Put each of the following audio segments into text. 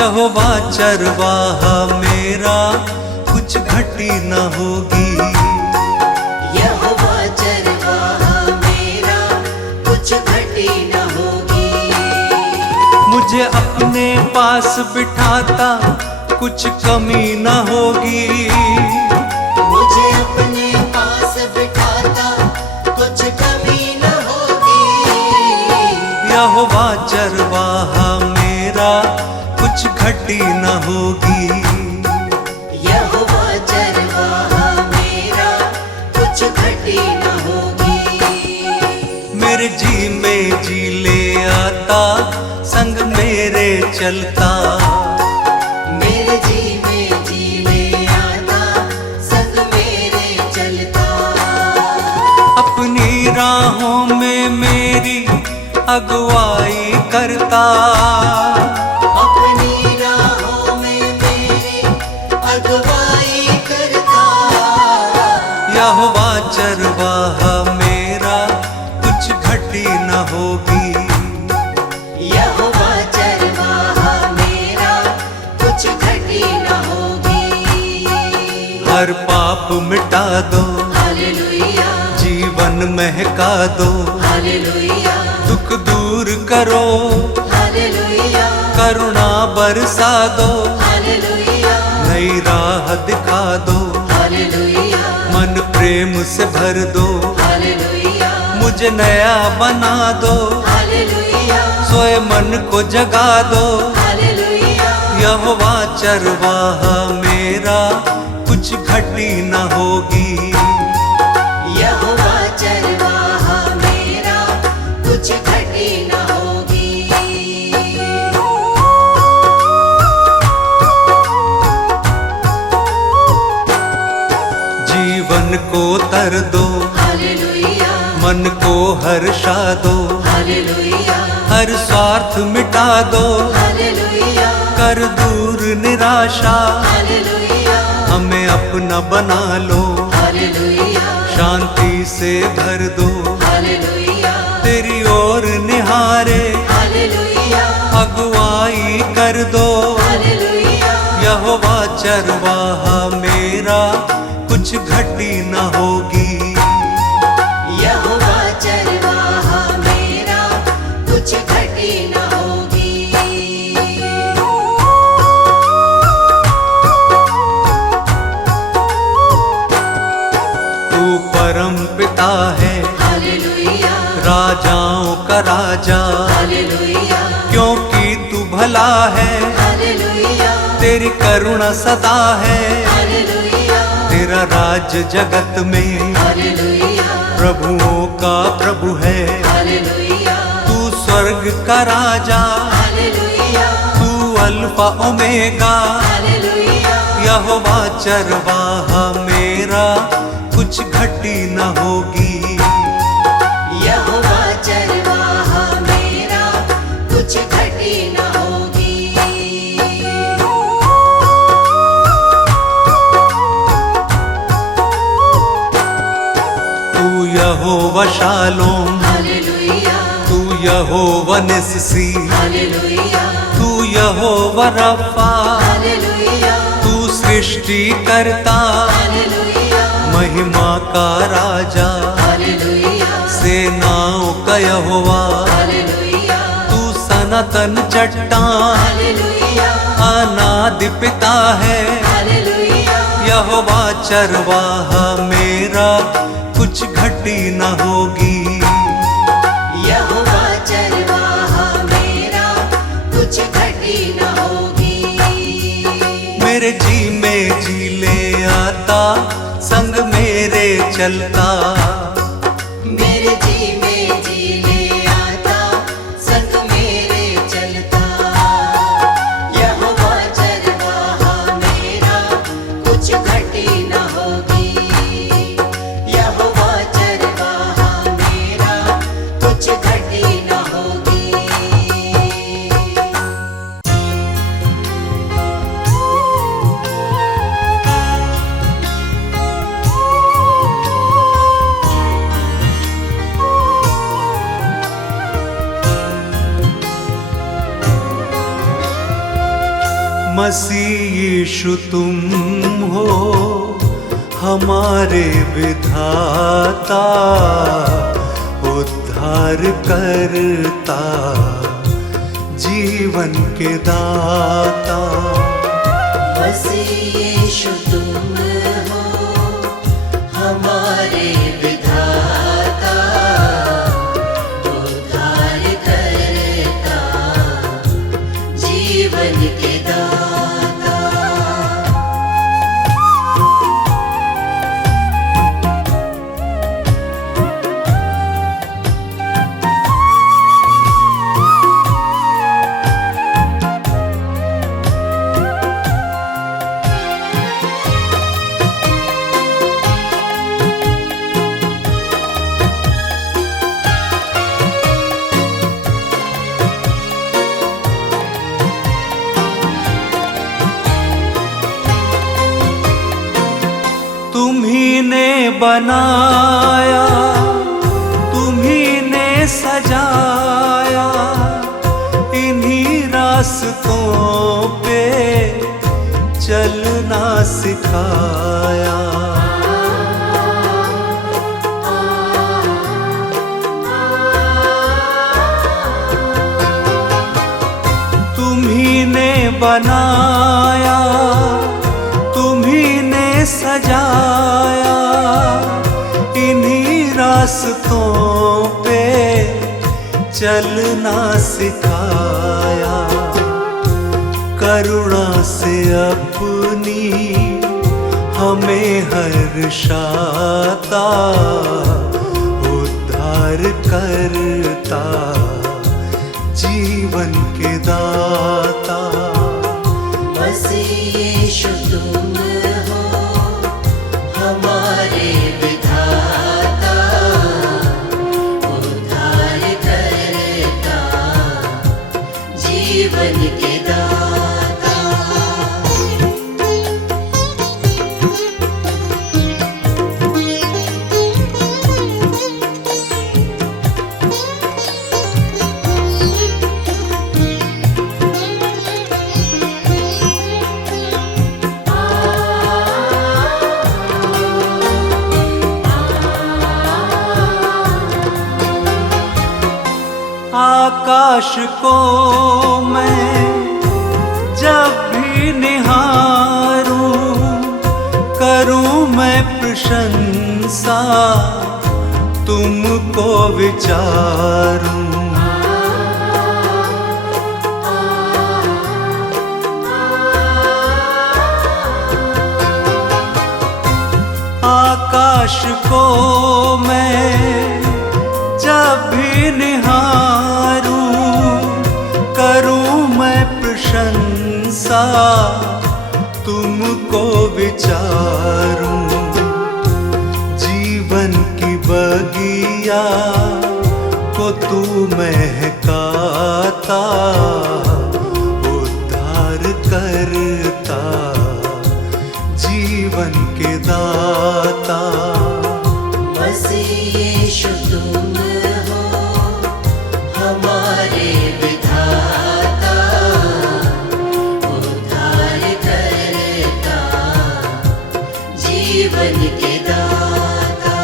यहोवा चरवाहा मेरा, कुछ घटी न होगी। यहोवा चरवाहा मेरा, कुछ घटी न होगी। मुझे अपने पास बिठाता, कुछ कमी न होगी। मुझे अपने पास बिठाता, कुछ कमी न होगी। यहोवा चरवाहा मेरा, कुछ घटी न होगी। यहोवा चरवाहा मेरा, कुछ घटी न होगी। मेरे जी में जी ले आता, संग मेरे चलता। मेरे जी में जी ले आता, संग मेरे चलता। अपनी राहों में मेरी अगुवाई करता। अपनी राहों में मेरी अगुवाई करता। यहोवा चरवाहा मेरा, कुछ घटी न होगी। यहोवा चरवाहा मेरा, कुछ घटी न होगी। हर पाप मिटा दो, हालेलुया, जीवन महका दो। हालेलुया, दुख दूर करो, हालेलुया, करुणा बरसा दो। हालेलुया, नई राह दिखा दो, हालेलुया, मन प्रेम से भर दो। हालेलुया, मुझे नया बना दो, हालेलुया, सोए मन को जगा दो। हालेलुया। यहोवा चरवाहा मेरा, कुछ घटी न होगी। यहोवा चरवाहा मेरा, कुछ घटी न होगी। जीवन को तर दो, हालेलुया, मन को हर्षा दो। हालेलुया, हर स्वार्थ मिटा दो, हालेलुया, कर दूर निराशा। हालेलुया, हमें अपना बना लो, हालेलुया, शांति से भर दो। हालेलुया, तेरी ओर निहारे, हालेलुया, अगुवाई कर दो। हालेलुया, यहोवा चरवाहा मेरा, कुछ घटी न होगी। यहोवा चरवाहा मेरा, कुछ घटी न होगी। तू परम पिता है, हालेलुया, राजाओं का राजा। हालेलुया, क्योंकि तू भला है, हालेलुया, तेरी करुणा सदा है। हालेलुया, तेरा राज जगत में, हालेलुया, प्रभुओं का प्रभु है। हालेलुया, तू स्वर्ग का राजा, हालेलुया, तू अल्फा ओमेगा। हालेलुया, यहोवा चरवाहा मेरा, कुछ घटी न होगी। यहोवा चरवाहा मेरा, कुछ घटी न होगी। तू यहोवा शालोम, हालेलुया, तू यहोवा निस्सी। हालेलुया, तू यहोवा रफ़ा, हालेलुया, तू सृष्टि करता। हालेलुया, महिमा का राजा, हालेलुया, सेनाओं का यहोवा। हालेलुया, तू सनातन चट्टान, हालेलुया, अनादि पिता है। हालेलुया, यहोवा चरवाहा मेरा, कुछ घटी न होगी। यहोवा चरवाहा मेरा, कुछ घटी न होगी। मेरे जी में जी ले आता, संग मेरे चलता। मेरे जी में जी ले आता, संग मेरे चलता। यहोवा चरवाहा मेरा, कुछ घटी न होगी। यहोवा चरवाहा मेरा, कुछ घटी न होगी। मसीह यीशु तुम हो हमारे विधाता, उद्धार करता, जीवन के दाता। मसीह यीशु तुम हो हमारे विधाता, उद्धार करता, जीवन के दाता। तुम्ही ने बनाया, तुम्ही ने सजाया, इन्हीं रास्तों पे चलना सिखाया। तुम्ही ने बनाया, तुम्ही ने सजाया, इन्हीं रास्तों पे चलना सिखाया। करुणा से अपनी हमें हर्षाता, उद्धार करता, जीवन के दाता। मसीह यीशु तुम हो हमारे विधाता, उद्धार करता, जीवन के दाता। आकाश को मैं जब भी निहारूं, करूं मैं प्रशंसा, तुमको विचारूं। आकाश को मैं जब भी निहारूं, करूं मैं प्रशंसा, तुमको विचारूं। जीवन की बगिया को तू महकाता, उद्धार करता, जीवन के दाता। मसीह यीशु तुम हो हमारे विधाता, उद्धार करता, जीवन के दाता।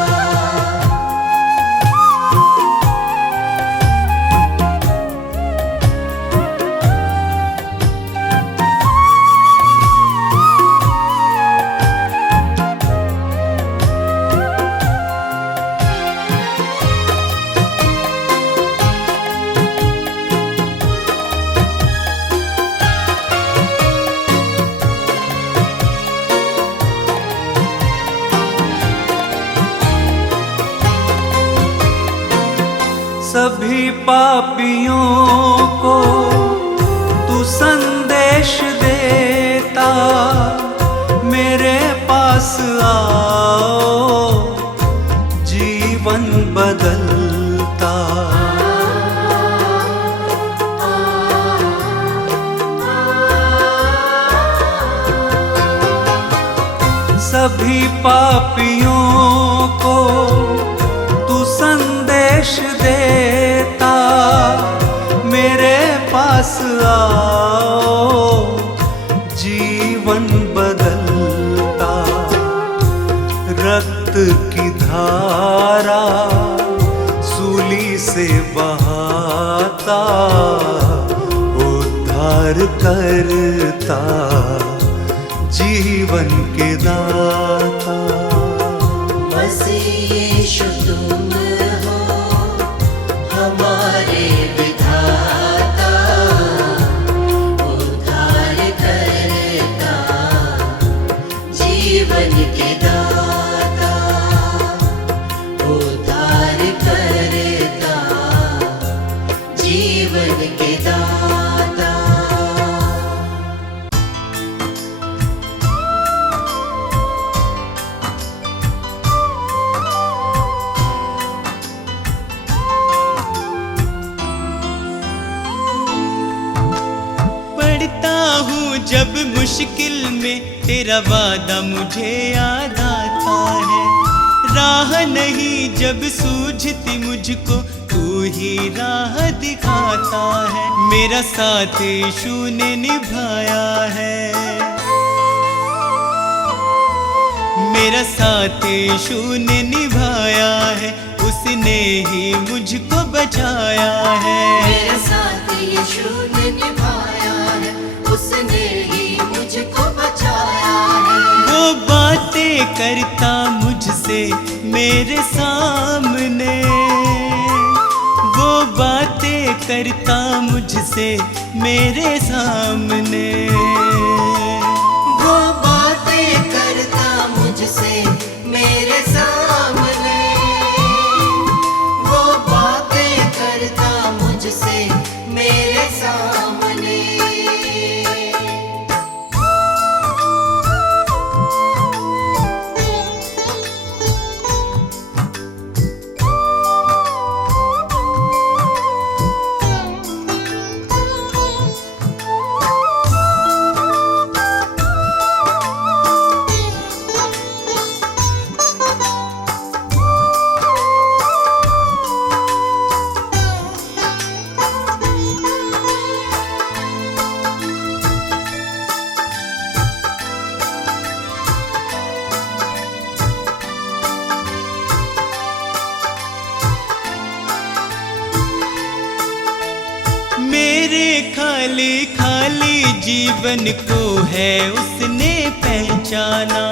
सभी पापियों को तू संदेश देता, मेरे पास आओ, जीवन बदलता। सभी पापियों को तू संदेश देता, मेरे पास आओ, दाता, उद्धार करता, जीवन के दाता। मसीह यीशु तुम हो हमारे विधाता, उद्धार करता, जीवन के दाता, उद्धार करता, जीवन के दाता। जब मुश्किल में तेरा वादा मुझे याद आता है, राह नहीं जब सूझती मुझको तू ही राह दिखाता है। मेरा साथ यीशु ने निभाया है, मेरा साथ यीशु ने निभाया है, उसने ही मुझको बचाया है। मेरा साथ यीशु ने निभाया है, उसने ही मुझको बचाया है। वो बातें करता मुझसे मेरे सामने, वो बातें करता मुझसे मेरे सामने, वो बातें करता मुझसे मेरे सामने, वो बातें करता मुझसे मेरे सामने। मेरे खाली खाली जीवन को है उसने पहचाना,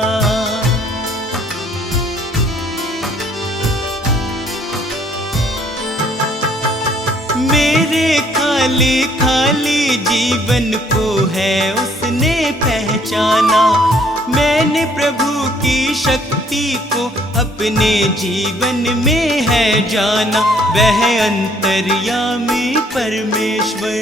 मेरे खाली खाली जीवन को है उसने पहचाना। मैंने प्रभु की शक्ति को अपने जीवन में है जाना, वह अंतर्यामी परमेश्वर,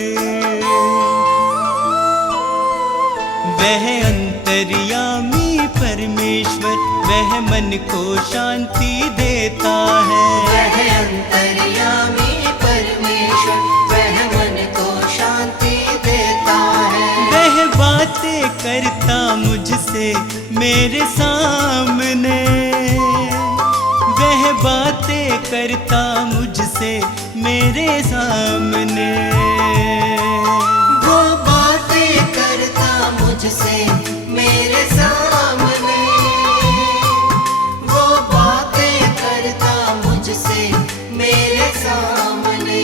वह अंतर्यामी परमेश्वर, वह मन को शांति देता है। वह अंतर्यामी परमेश्वर, वह मन को शांति देता है। वह बातें करता मुझसे मेरे सामने, वह बातें करता मुझसे मेरे सामने, वो बातें करता मुझसे मेरे सामने, वो बातें करता मुझसे मेरे सामने।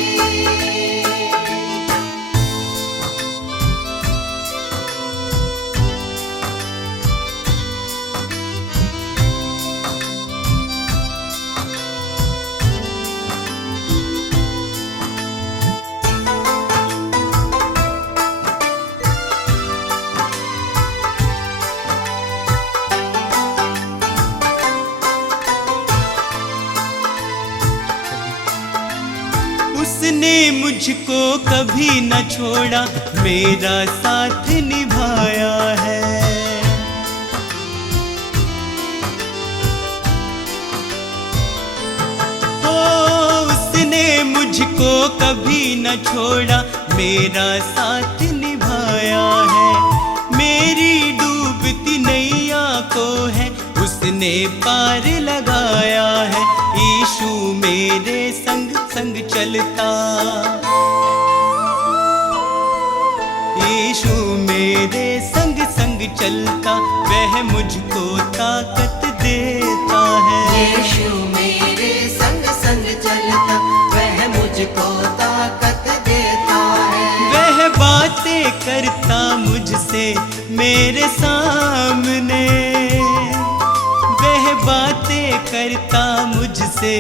उसने मुझको कभी न छोड़ा, मेरा साथ निभाया है। ओ उसने मुझको कभी न छोड़ा, मेरा साथ निभाया है। मेरी डूबती नैया को है उसने पार लगाया है। यीशु मेरे संग संग चलता, यीशु मेरे संग संग चलता, वह मुझको ताकत देता है। यीशु मेरे संग संग चलता, वह मुझको ताकत देता मेरे सामने, वह बातें करता मुझसे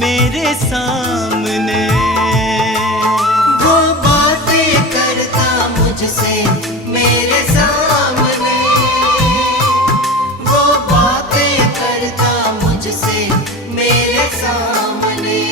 मेरे सामने। वो बातें करता मुझसे मेरे सामने, वो बातें करता मुझसे मेरे सामने।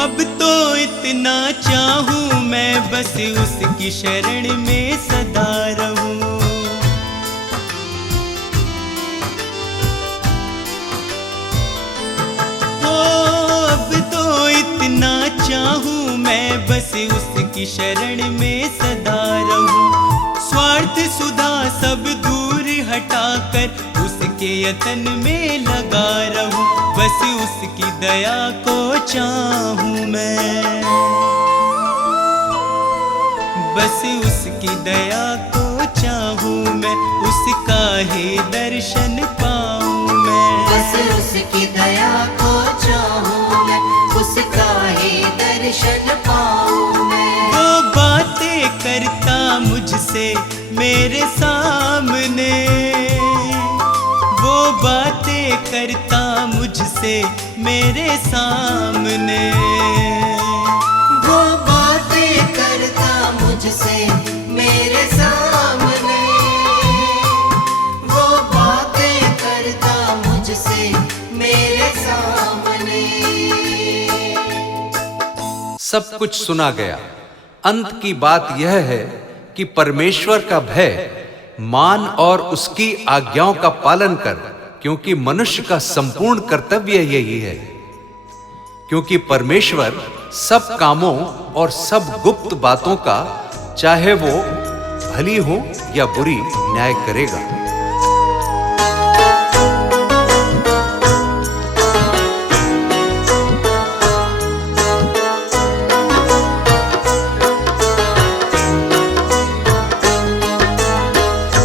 अब तो इतना चाहूं मैं बस उसकी शरण में सदा रहूं। हो अब तो इतना चाहूं मैं बस उसकी शरण में सदा रहूं। स्वार्थ सुधा सब दूर हटाकर उसके यतन में लगा रहूं। बस उसकी दया को चाहूं मैं, बस उसकी दया को चाहूं मैं, उसका ही दर्शन पाऊं मैं। बस उसकी दया को चाहूं मैं, उसका ही दर्शन पाऊं मैं। वो बातें करता मुझसे मेरे सामने, वो बातें करता मुझसे मेरे सामने। वो बातें करता मुझसे मेरे सामने, वो बातें करता मुझसे मेरे सामने। सब कुछ सुना गया। अंत की बात यह है कि परमेश्वर का भय मान और उसकी आज्ञाओं का पालन कर, क्योंकि मनुष्य का संपूर्ण कर्तव्य यही है। क्योंकि परमेश्वर सब कामों और सब गुप्त बातों का, चाहे वो भली हो या बुरी, न्याय करेगा।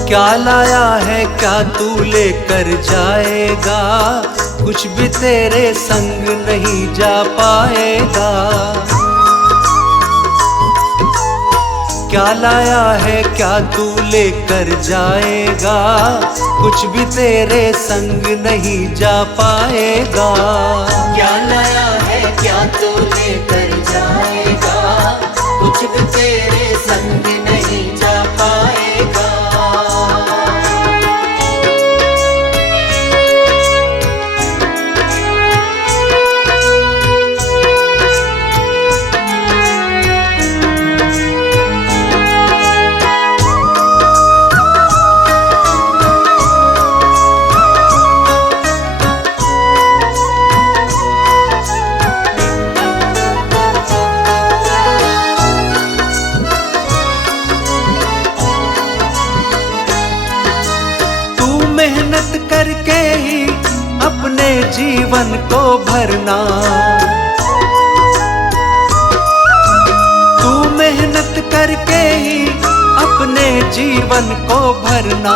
क्या लाया है क्या तू लेकर जाएगा, कुछ भी तेरे संग नहीं जा पाएगा। क्या लाया है क्या तू लेकर जाएगा, कुछ भी तेरे संग नहीं जा पाएगा। क्या लाया है क्या तू लेकर जाएगा, कुछ भी तेरे संग नहीं जा पाएगा। मेहनत करके ही अपने जीवन को भरना, तू मेहनत करके ही अपने जीवन को भरना।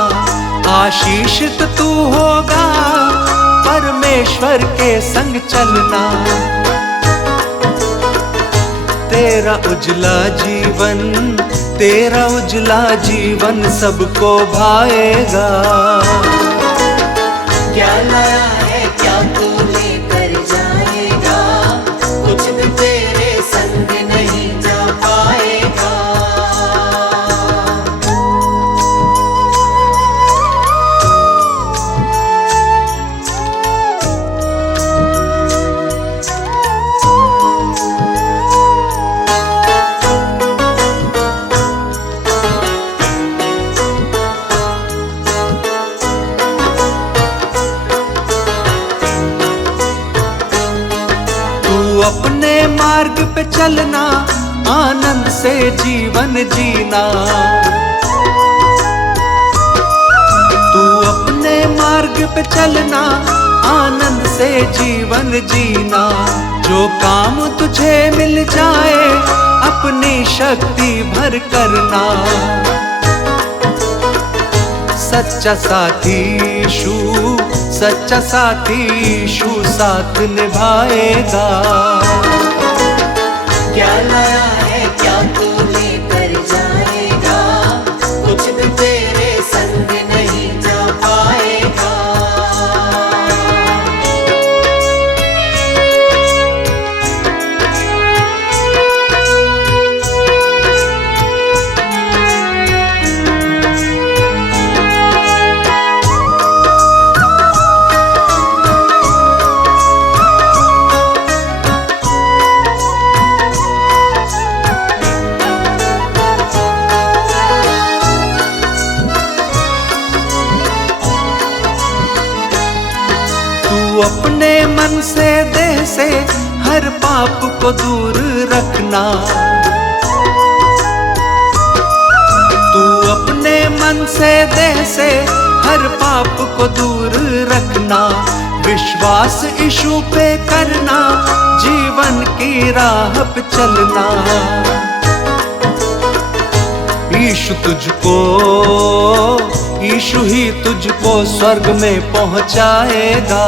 आशीषित तू होगा परमेश्वर के संग चलना। तेरा उजला जीवन, तेरा उजला जीवन सबको भाएगा। क्या लाया है क्या तू लेकर जाएगा, कुछ भी तेरे संग नहीं जा पाएगा। पे चलना, आनंद से जीवन जीना। तू अपने मार्ग पे चलना, आनंद से जीवन जीना। जो काम तुझे मिल जाए, अपनी शक्ति भर करना। सच्चा साथी यीशु, सच्चा साथी यीशु साथ निभाएगा। क्या लाया है क्या तू लेकर जाएगा, कुछ भी तेरे संग नहीं जा पाएगा। अपने मन से देह से हर पाप को दूर रखना। तू अपने मन से देह से हर पाप को दूर रखना। विश्वास यीशु पे करना, जीवन की राह पे चलना। यीशु तुझको, यीशु ही तुझको स्वर्ग में पहुंचाएगा।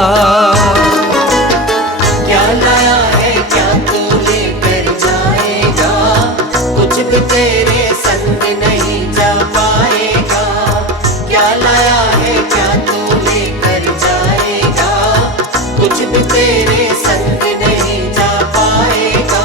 क्या लाया है क्या तू लेकर जाएगा, कुछ भी तेरे संग नहीं जा पाएगा। क्या लाया है क्या तू लेकर जाएगा, कुछ भी तेरे संग नहीं जा पाएगा।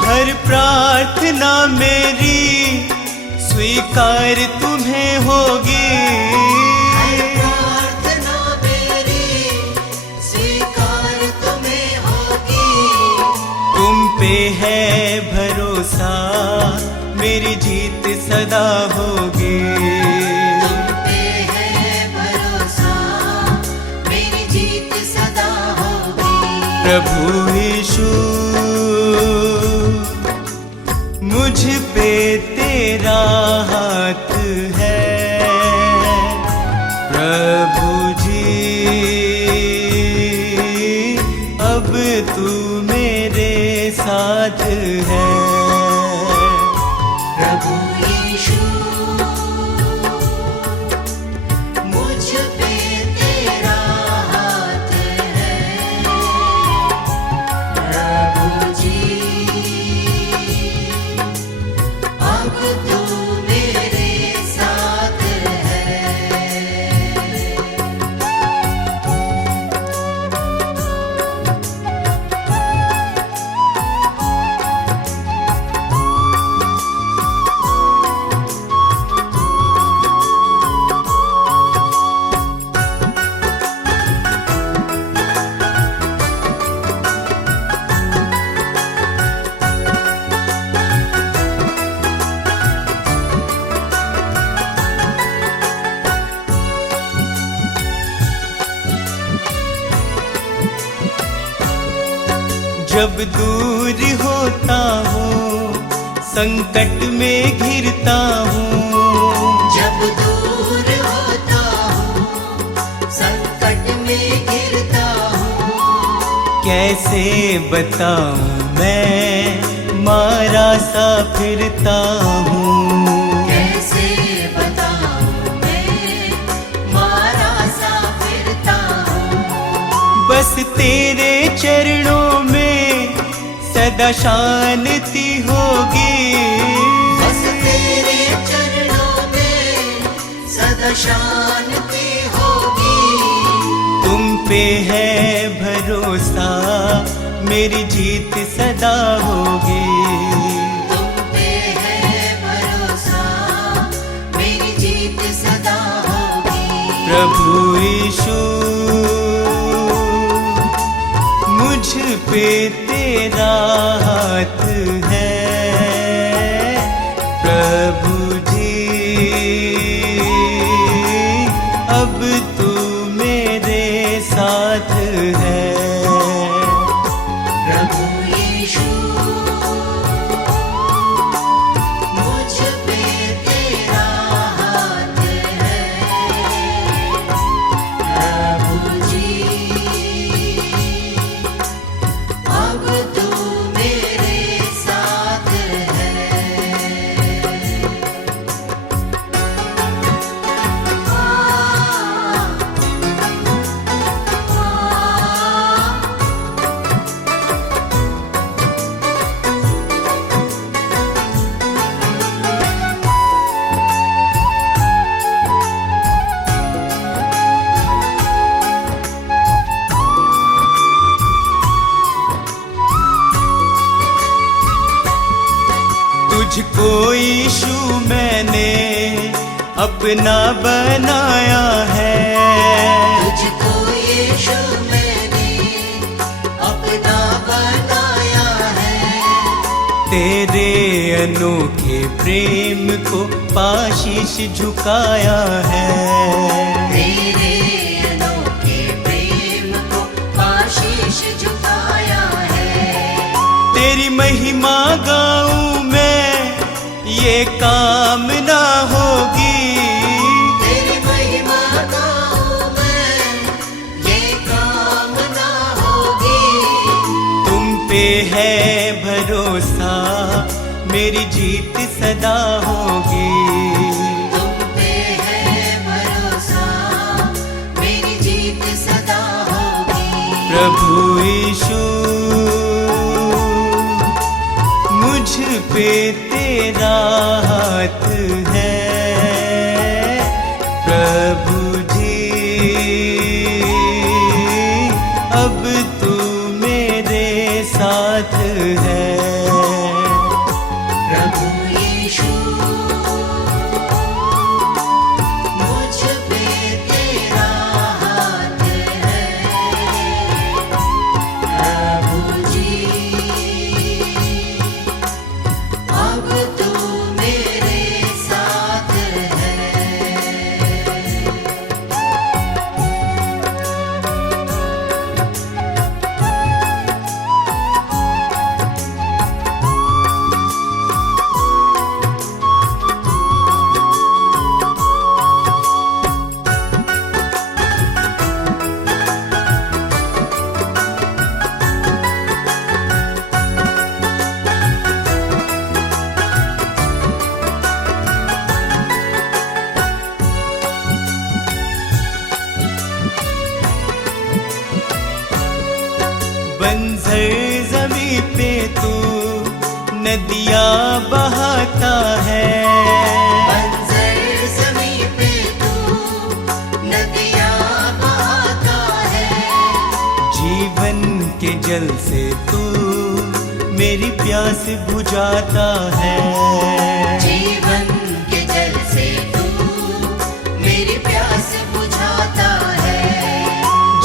हर प्रार्थना मेरी स्वीकार तुम्हें होगी। प्रार्थना मेरी स्वीकार तुम्हें होगी। तुम पे है भरोसा, मेरी जीत सदा होगी। तुम पे है भरोसा, मेरी जीत सदा होगी। प्रभु यीशु मुझ पे तेरा हाथ है। प्रभु जी अब तू मेरे साथ है। प्रभु यीशु मुझ पे तेरा हाथ है। प्रभु जी अब तू मेरे साथ है। जब दूर होता हूँ, संकट में घिरता हूँ। जब दूर होता हूँ, संकट में घिरता कैसे बताऊं मैं मारा सा फिरता हूँ। कैसे बताऊं मैं मारा सा फिरता हूँ। बस तेरे चरणों में सदा शांति होगी। बस तेरे चरणों में सदा शांति होगी। तुम पे है भरोसा मेरी जीत सदा होगी। तुम पे है भरोसा मेरी जीत सदा होगी। प्रभु यीशु मुझ पे तेरा हाथ है। प्रभु जी अब तू मेरे साथ है। प्रभु यीशु मुझ पे तेरा हाथ है। प्रभु जी अब तू मेरे साथ है। तुझको यीशु मैंने अपना बनाया है। तुझको यीशु मैंने अपना बनाया है। तेरे अनोखे प्रेम को पाशीश झुकाया है। तेरे अनोखे प्रेम को आशीष झुकाया है। तेरी महिमा गाऊं मैं ये कामना होगी। तेरी महिमा गाऊं मैं ये कामना होगी। तुम पे है भरोसा मेरी जीत सदा होगी। तुम पे है भरोसा मेरी जीत सदा होगी। प्रभु यीशु मुझ पे तेरा हाथ है। प्रभु जी अब तू मेरे साथ है। प्रभु यीशु मुझ पे तेरा हाथ है। प्रभु जी अब तू मेरे साथ है। बंजर जमी पे तू नदियाँ बहाता है। बंजर ज़मीं पे तू नदियाँ बहाता है। जीवन के जल से तू मेरी प्यास बुझाता है। जीवन के जल से तू मेरी प्यास बुझाता है।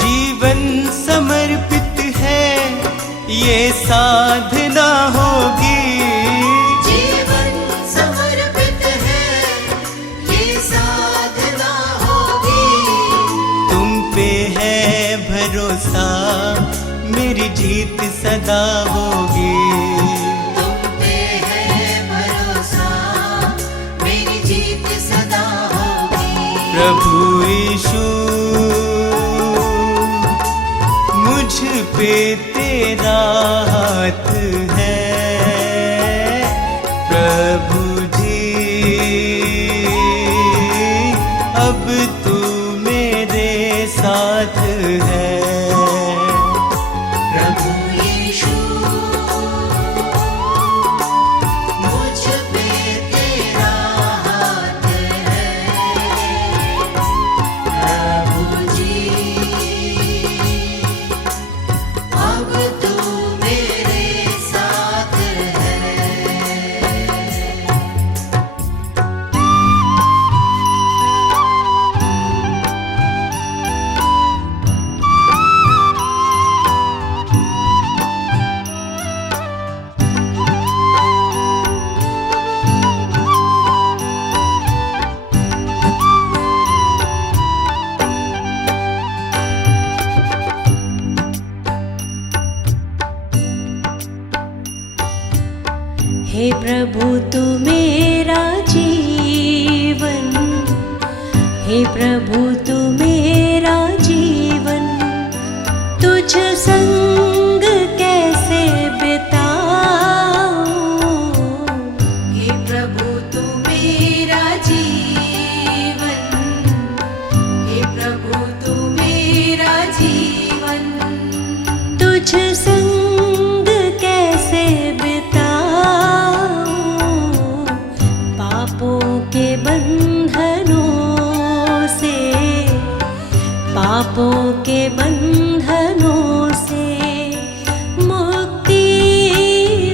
जीवन समर्पित है ये साधना होगी। जीवन समर्पित है ये साधना होगी। तुम पे है भरोसा मेरी जीत सदा होगी। तुम पे है भरोसा मेरी जीत सदा होगी। प्रभु यीशु मुझ पे तेरा हाथ है प्रभु जी, अब तू मेरे साथ है। प्रभु यीशु मुझ पे तेरा हाथ है प्रभु जी, अब तू मेरे साथ है। हे प्रभु तू मेरा जीवन, हे प्रभु तू मेरा जीवन, तुझ संग कैसे बिताऊं। हे प्रभु तू मेरा जीवन, हे प्रभु तू मेरा जीवन, तुझ संग कैसे बिताऊं। पापों के बंधनों से, पापों के बंधनों से मुक्ति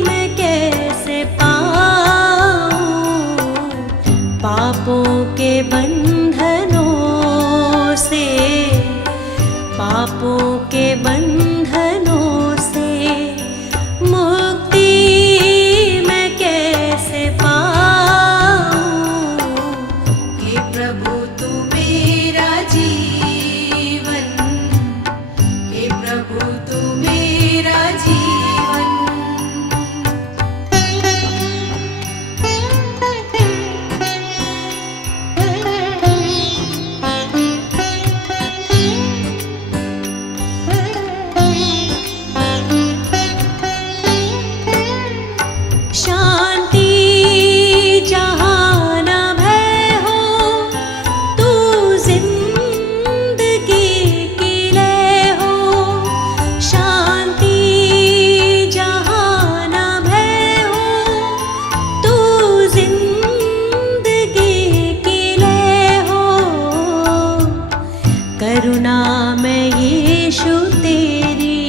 मैं कैसे पाऊं। पापों के बंधनों से, पापों के बंधनों से मुक्ति मैं कैसे पाऊं। हे प्रभु तू मेरा जीवन, हे प्रभु तू मेरा जीवन। शांति जहाँ न भय हो, तू जिंदगी की लय हो। शांति जहाँ न भय हो, तू जिंदगी की लय हो। करुणा में यीशु तेरी,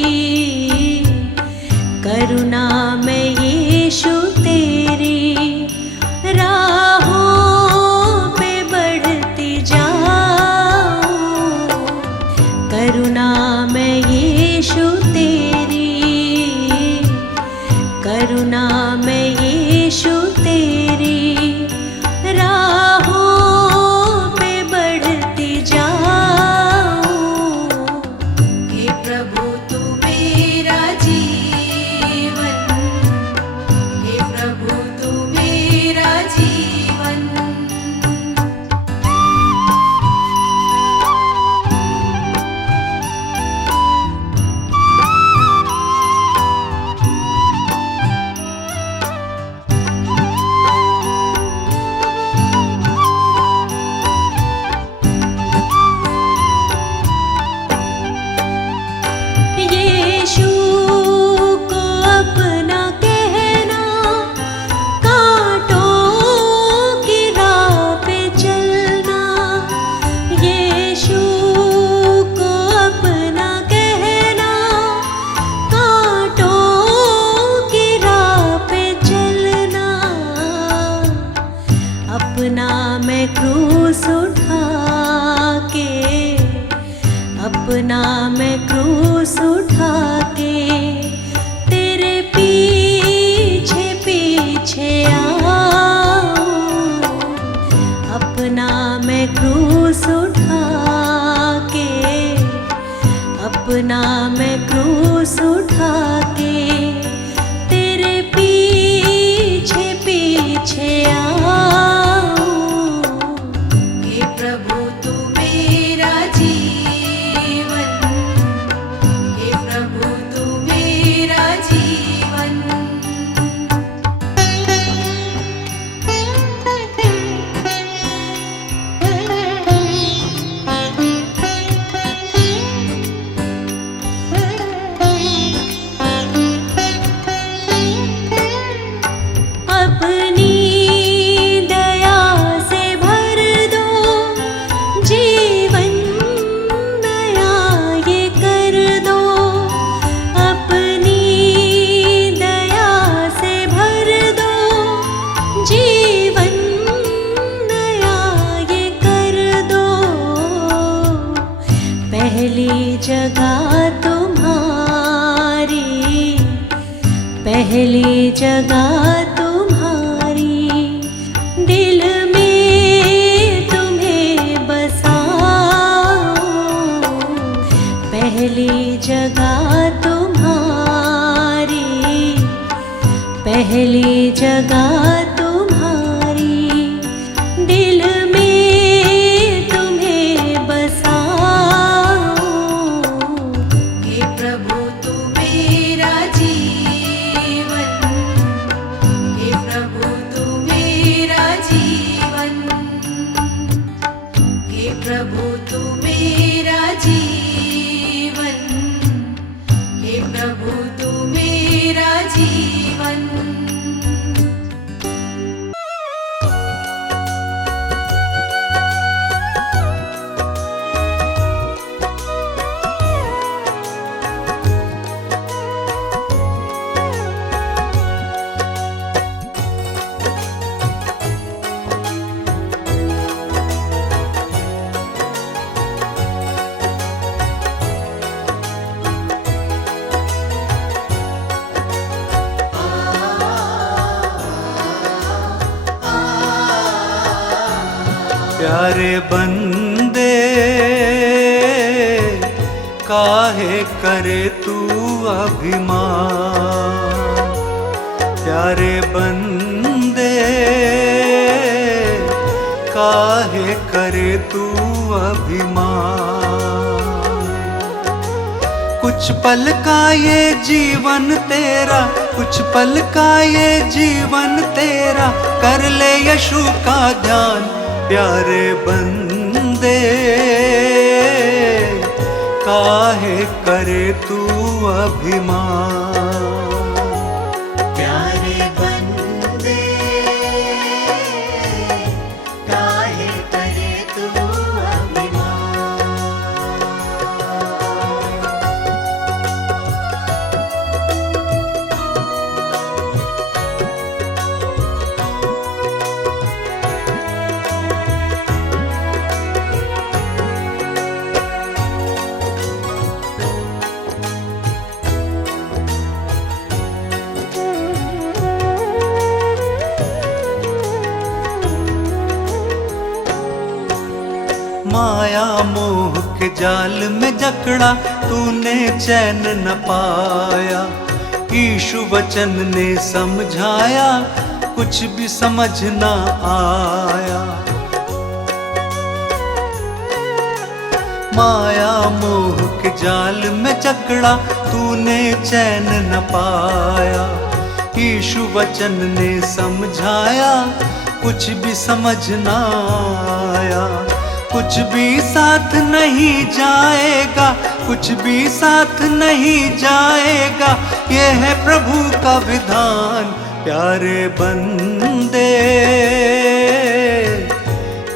करुणा में यीशु तेरी राहों पे बढ़ती जाऊं। करुणा में यीशु तेरी, करुणा में यीशु तेरी राहों पे बढ़ती जाऊं। हे प्रभु तू मेरा जीवन, हे प्रभु तू मेरा जीवन। यीशु को अपना कहना, कांटों की राह पे चलना। यीशु को अपना कहना, कांटों की राह पे चलना। अपना मैं क्रूस उठा के, अपना मैं क्रूस उठा के तेरे पीछे पीछे आऊं। अपना मैं क्रूस उठा के, अपना मैं क्रूस उठा के तेरे पीछे पीछे आऊं। हे प्रभु तू मेरा जीवन, हे प्रभु पहली जगह तुम्हारी दिल में तुम्हें बसाऊं, पहली जगह तुम्हारी, पहली जगह तुम्हारी दिल में तुम्हें बसाऊं। हे प्रभु तू मेरा जीवन, हे प्रभु तू मेरा जीवन, हे प्रभु तू मेरा जीवन, हे प्रभु तू मेरा जीवन। प्यारे बंदे काहे करे तू अभिमान, प्यारे बंदे काहे करे तू अभिमान। कुछ पल का ये जीवन तेरा, कुछ पल का ये जीवन तेरा, कर ले यीशु का ध्यान। प्यारे बंदे काहे करे तू अभिमान, प्यारे बंदे काहे करे तू अभिमान। माया मोह के जाल में जकड़ा तूने चैन न पाया, यीशु वचन ने समझाया कुछ भी समझ न आया। माया मोह के जाल में जकड़ा तूने चैन न पाया, यीशु वचन ने समझाया कुछ भी समझ न आया। कुछ भी साथ नहीं जाएगा, कुछ भी साथ नहीं जाएगा, ये है प्रभु का विधान। प्यारे बंदे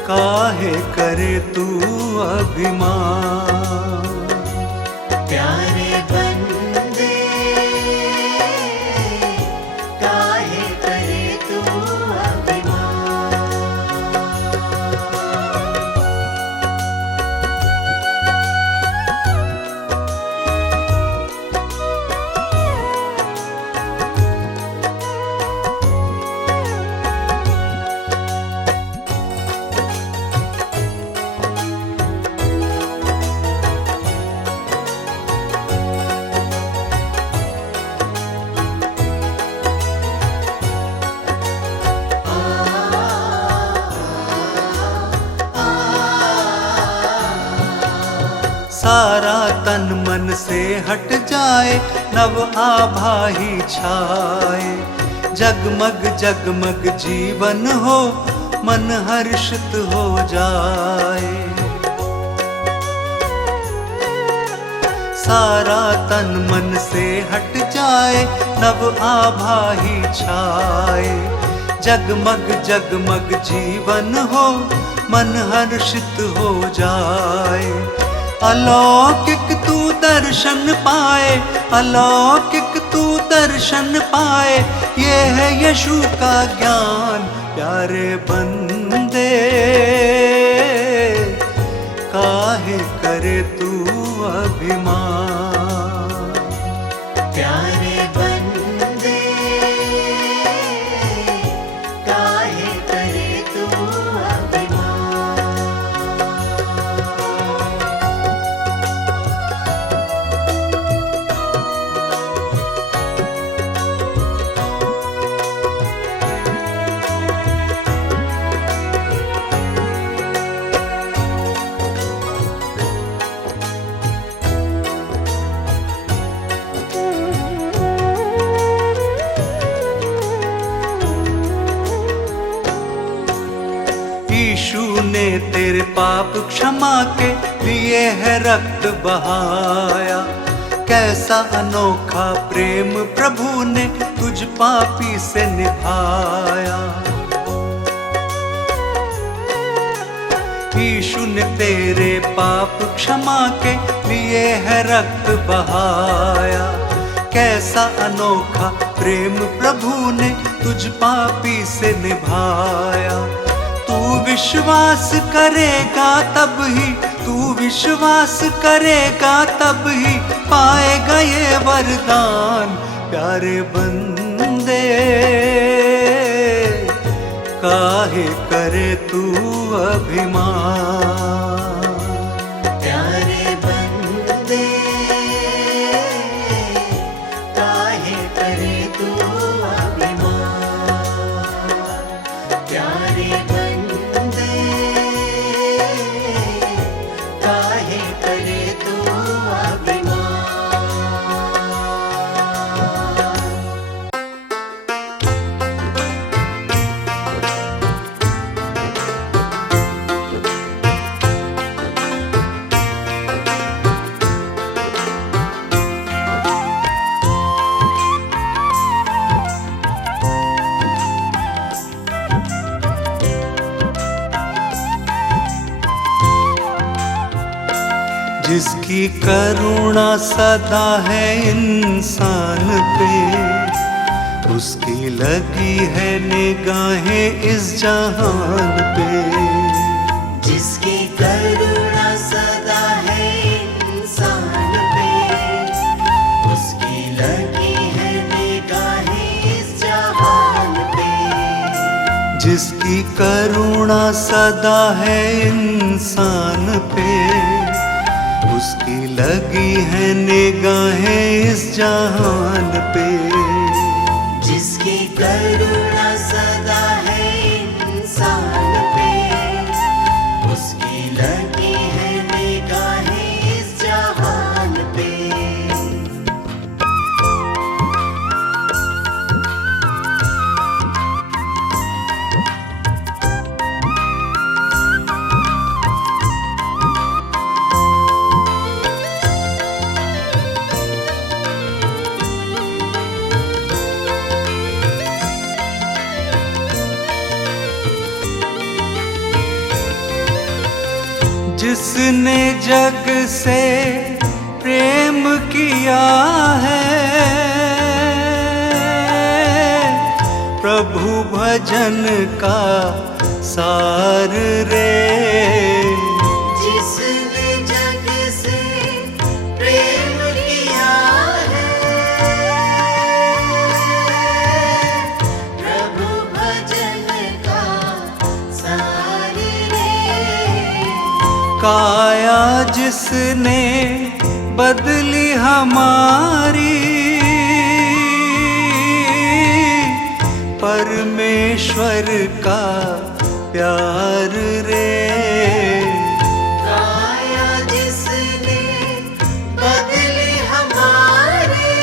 काहे करे तू अभिमान, प्यारे बंदे काहे करे तू अभिमान। सारा तन मन से हट जाए, नव आभा ही छाए, जगमग जगमग जीवन हो, मन हर्षित हो जाए। सारा तन मन से हट जाए, नव आभा ही छाए, जगमग जगमग जीवन हो, मन हर्षित हो जाए। अलौकिक तू दर्शन पाए, अलौकिक तू दर्शन पाए, ये है यीशु का ज्ञान। प्यारे बंदे काहे करे तू अभिमान, प्यारे बंदे तेरे पाप क्षमा के लिए है रक्त बहाया। कैसा अनोखा प्रेम प्रभु ने तुझ पापी से निभाया। यीशु ने तेरे पाप क्षमा के लिए है रक्त बहाया। कैसा अनोखा प्रेम प्रभु ने तुझ पापी से निभाया। तू विश्वास करेगा तब ही, तू विश्वास करेगा तब ही पाएगा ये वरदान। प्यारे बंदे काहे करे तू अभिमान। प्यारे बंदे काहे करे तू अभिमान। प्यारे बंदे काहे करे तू अभिमान। जिसकी करुणा सदा है इंसान पे, उसकी लगी है निगाहें इस जहान पे। जिसकी करुणा सदा है इंसान पे, उसकी लगी है निगाहें इस जहान पे। जिसकी करुणा सदा है इंसान पे, उसकी लगी है निगाहें इस जहान पे। जिसकी करुणा सदा है इंसान पे, उसकी लगी है निगाहें इस जहान पे। जिसने जग से प्रेम किया है, प्रभु भजन का सार रे। जिसने जग से प्रेम किया है, प्रभु भजन का सार रे। काया जिसने बदली हमारी, परमेश्वर का प्यार रे। काया जिसने बदली हमारी,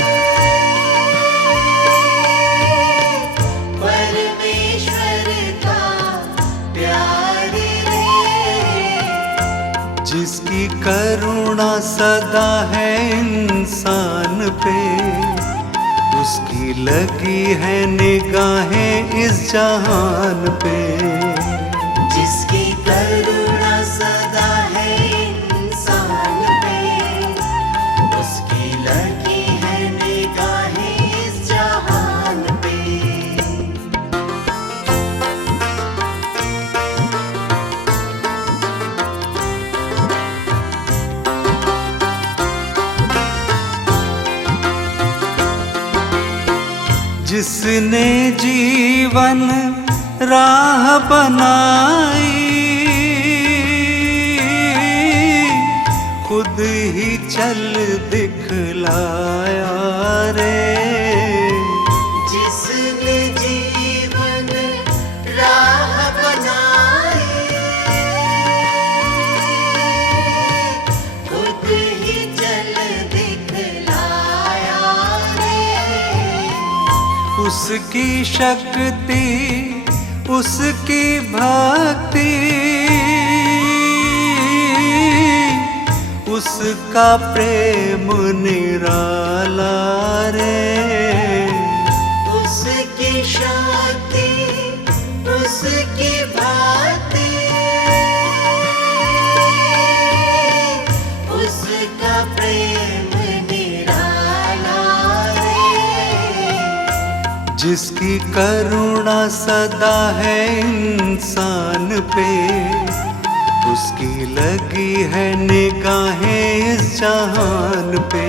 परमेश्वर का प्यार रे। जिसकी करुणा सदा है इंसान पे, उसकी लगी है निगाहें इस जहान पे। जिसकी करुणा सदा है इंसान पे, उसकी लगी है निगाहें इस जहान पे। जिसने जीवन राह बनाई, खुद ही चल दिखलाया रे। जिसने जीवन राह बनाई, खुद ही चल दिखलाया रे। उसकी शक्ति, उसकी भक्ति उसका प्रेम निराला रे। उसकी शक्ति उसकी भांति, उसका प्रेम निराला रे। जिसकी करुणा सदा है इंसान पे, उसकी लगी है निगाहें इस जहान पे।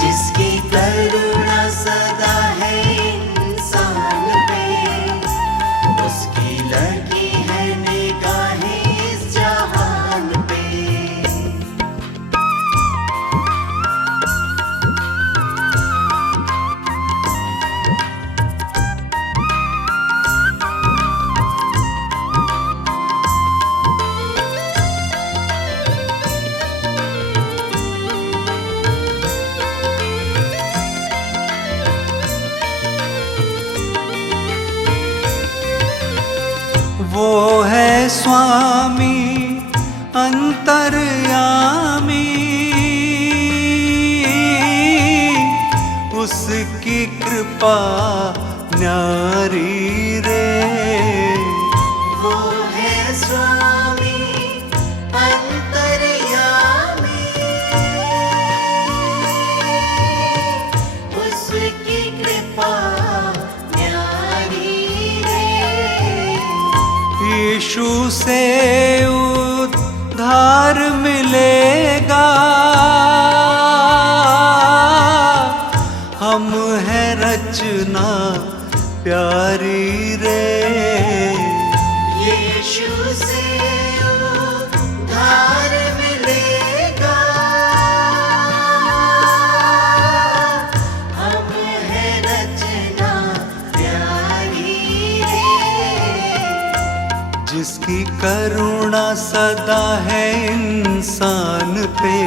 जिसकी करुणा सदा है इंसान पे, उसकी लगी है निगाहें इस जहान पे। वो है स्वामी अंतर्यामी, उसकी कृपा न्यारी रे। वो है स्वामी अंतर्यामी, उसकी कृपा न्यारी रे। यीशु से उद्धार मिलेगा, हम है रचना प्यारी रे। यीशु से उद्धार मिलेगा, हम है रचना प्यारी रे। जिसकी करुणा सदा है इंसान पे,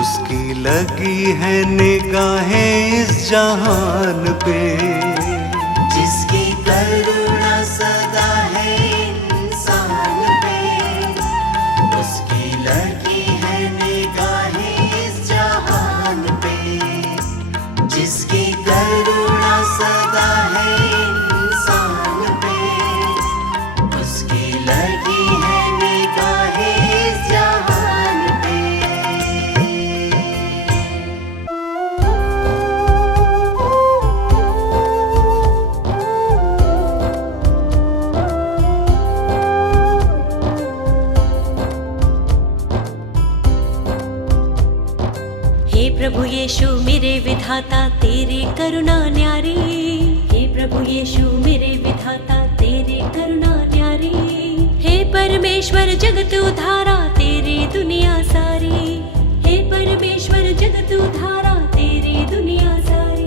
उसकी लगी है निगाहें इस जहान पे। जिसकी करुणा सदा है इंसान पे, उसकी लगी है निगाहें इस जहान पे। जिसकी करुणा सदा है इंसान पे, उसकी लगी है निगाहें इस जहान पे। हे प्रभु यीशु मेरे विधाता तेरी करुणा न्यारी। हे प्रभु यीशु मेरे विधाता तेरी करुणा न्यारी। हे परमेश्वर जगत उधारा तेरी दुनिया सारी। हे परमेश्वर जगत उधारा तेरी दुनिया सारी।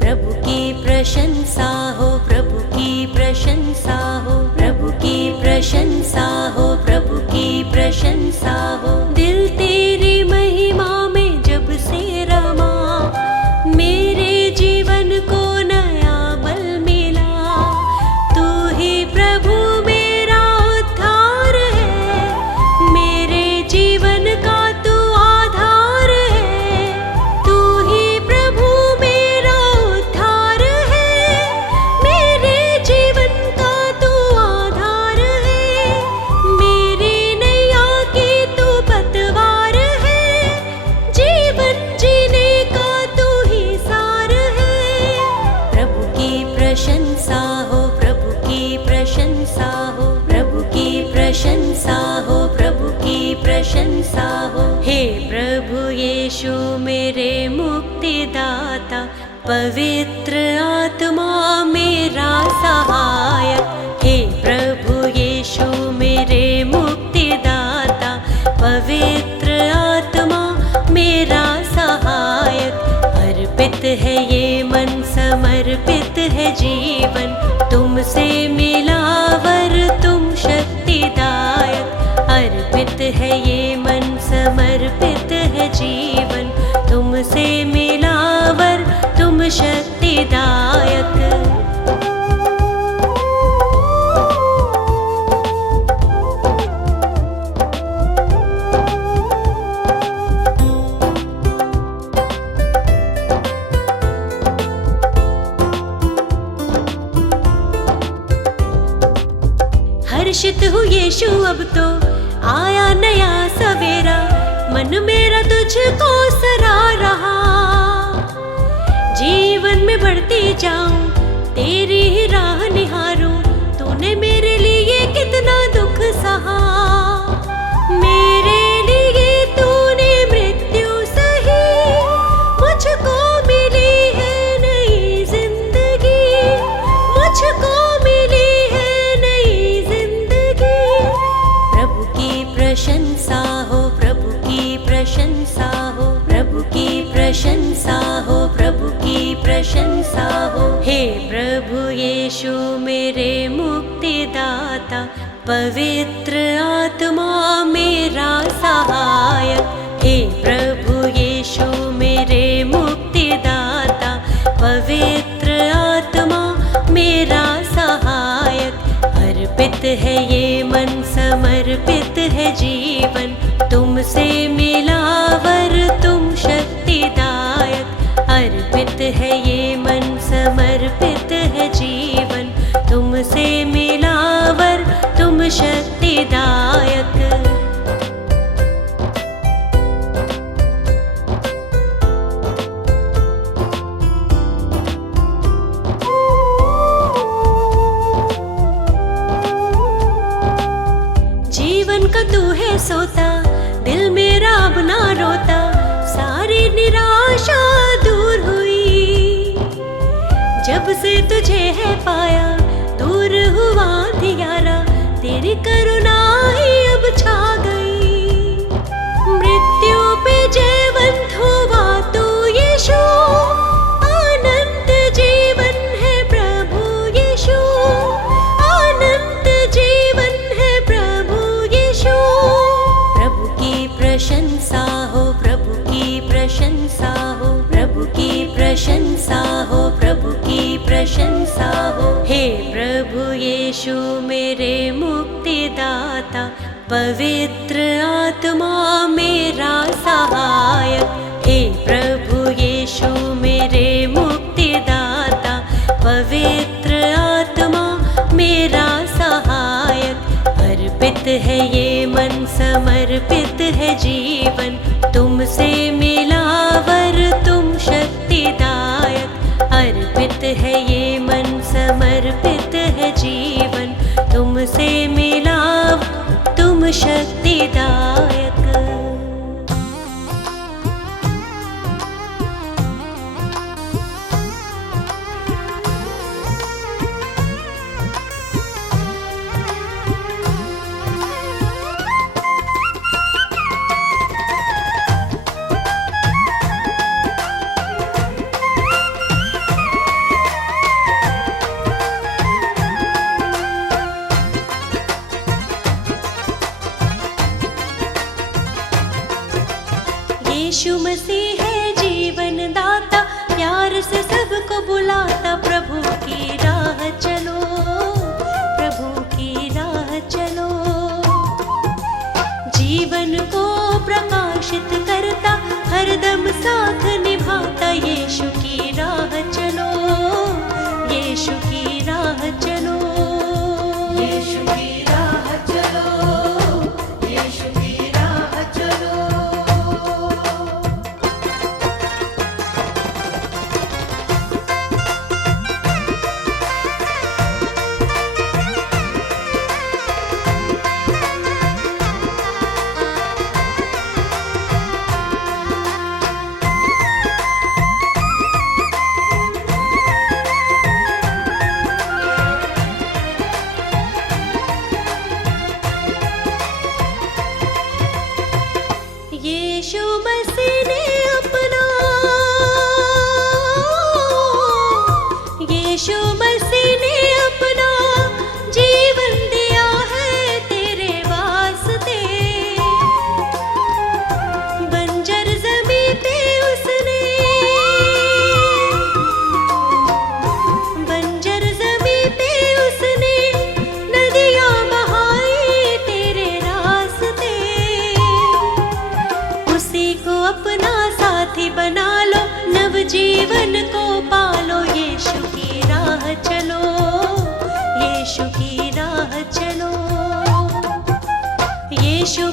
प्रभु की प्रशंसा हो, प्रभु की प्रशंसा हो, प्रभु की प्रशंसा हो, प्रभु की प्रशंसा हो। दिल तेरी महिमा में जब से रमा, मेरे जीवन को नया बल मिला। तू ही प्रभु मेरा उद्धार है, मेरे जीवन का तू आधार है। तू ही प्रभु मेरा उद्धार है, मेरे जीवन का तू आधार है। मेरी नैया की तू पतवार है, जीवन जीने का तू ही सार है। प्रभु की प्रशंसा हो, प्रभु की प्रशंसा हो, प्रभु की प्रशंसा हो, प्रभु की प्रशंसा हो। हे प्रभु यीशु मेरे मुक्तिदाता, पवित्र आत्मा मेरा सहायक। हे प्रभु यीशु मेरे मुक्तिदाता, पवित्र आत्मा मेरा सहायक। अर्पित है ये मन, समर्पित है जीवन, तुमसे मिला वर तुम शक्तिदायक। अर्पित है ये मन, समर्पित है जीवन, तुमसे मिला वर तुम शक्तिदायक। यीशु अब तो आया नया सवेरा, मन मेरा तुझको सरा रहा। जीवन में बढ़ती जाऊं, तेरी ही राह निहारूं, तूने मेरे लिए कितना दुख सहा। मेरे लिए तूने मृत्यु सही, मुझको मिली है नई जिंदगी, मुझको मिली है नई जिंदगी। प्रभु की प्रशंसा हो, प्रभु की प्रशंसा हो, प्रभु की प्रशंसा हो, प्रभु की प्रशंसा हो। हे प्रभु यीशु मेरे मुक्तिदाता, पवित्र आत्मा मेरा सहायक। हे प्रभु यीशु मेरे मुक्तिदाता, पवित्र आत्मा मेरा सहायक। अर्पित है ये मन, समर्पित है जीवन, तुमसे मिला वर तुम शक्तिदायक। अर्पित है ये मन, समर्पित है जीवन, तुमसे मिला वर तुम शक्तिदायक। जीवन का तू है सोता, दिल मेरा अब ना रोता, सारी निराशा दूर हुई। जब से तुझे है पाया, दूर हुआ अंधियारा, तेरी करुणा ही अब छा गई। मृत्यु पे जयवंत हुआ तू यीशु, अनंत जीवन है प्रभु यीशु, अनंत जीवन है प्रभु यीशु। प्रभु की प्रशंसा हो, प्रभु की प्रशंसा हो, प्रभु की प्रशंसा हो, प्रभु की प्रशंसा हो। हे प्रभु यीशु मेरे मुक्तिदाता, पवित्र आत्मा मेरा सहायक। हे प्रभु यीशु मेरे मुक्तिदाता, पवित्र आत्मा मेरा सहायक। अर्पित है ये मन, समर्पित है जीवन, तुमसे मिला वर तुम शक्तिदायक। अर्पित है ये मन, समर्पित है जीवन, तुमसे मिला तुम शक्तिदायक।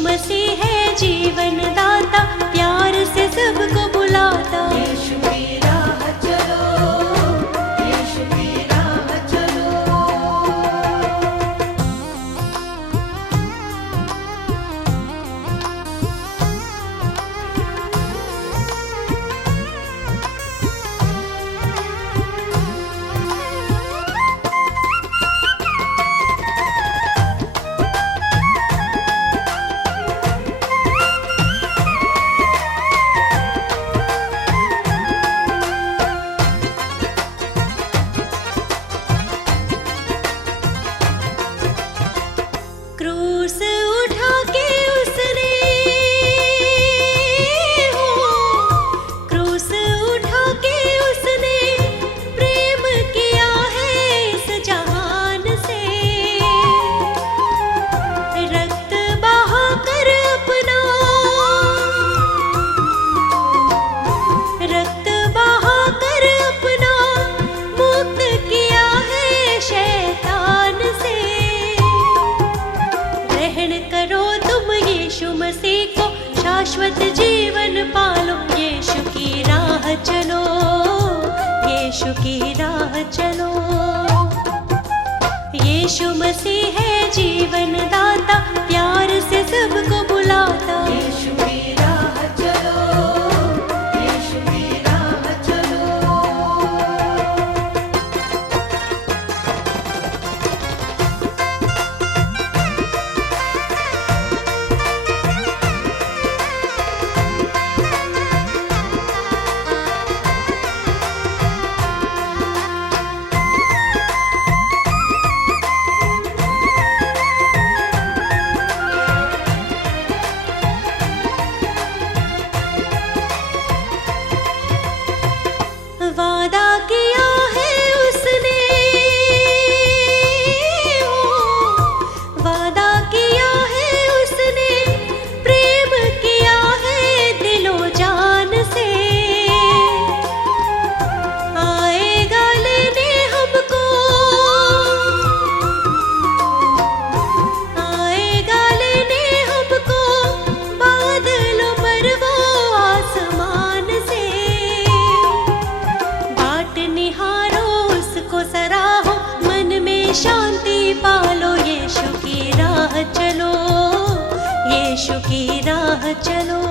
मसीह है जीवन दाता, प्यार से सबको बुलाता। यीशु की राह चलो, यीशु की राह चलो। क्रूस उठा के उसने हो, क्रूस उठा के उसने प्रेम किया है इस जहान से। रक्त बहा कर अपना, रक्त बहा कर अपना मुक्त किया है शैतान से। ग्रहण करो तुम यीशु मसीह को, शाश्वत जीवन पालो। यीशु की राह चलो, यीशु की राह चलो। यीशु मसीह है जीवन दाता, प्यार से सबको बुलाता। यीशु की राह चलो, यीशु की राह चलो। वादा किया है उसने हो, वादा किया है उसने, प्रेम किया है दिलो जान से। आएगा लेने हमको, आएगा लेने हमको, बादलों पर वो आसमान से। बाट निहारो उसको सराहो, मन में शांति पालो। यीशु की राह चलो, यीशु की राह चलो।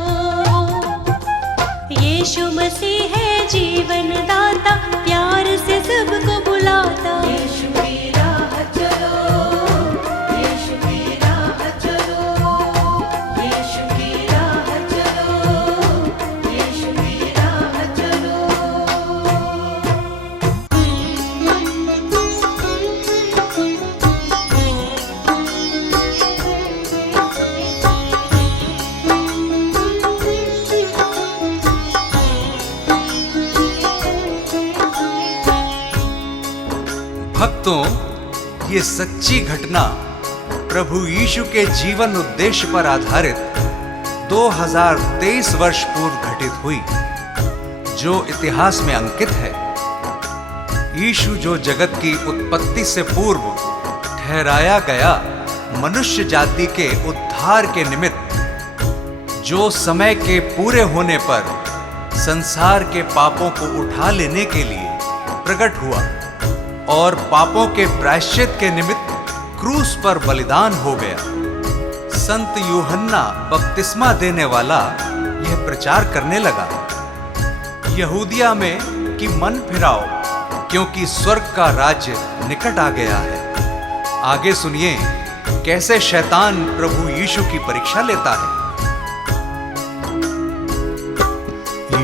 यीशु मसीह है जीवन दाता, प्यार से सबको बुलाता। यीशु की राह चलो, यीशु की राह चलो। यीशु की राह चलो, यीशु की राह चलो। भक्तों, ये सच्ची घटना प्रभु यीशु के जीवन उद्देश्य पर आधारित 2023 वर्ष पूर्व घटित हुई, जो इतिहास में अंकित है। यीशु जो जगत की उत्पत्ति से पूर्व ठहराया गया मनुष्य जाति के उद्धार के निमित्त, जो समय के पूरे होने पर संसार के पापों को उठा लेने के लिए प्रकट हुआ और पापों के प्रायश्चित के निमित्त क्रूस पर बलिदान हो गया। संत यूहन्ना बपतिस्मा देने वाला यह प्रचार करने लगा, यहूदिया में कि मन फिराओ, क्योंकि स्वर्ग का राज्य निकट आ गया है। आगे सुनिए कैसे शैतान प्रभु यीशु की परीक्षा लेता है।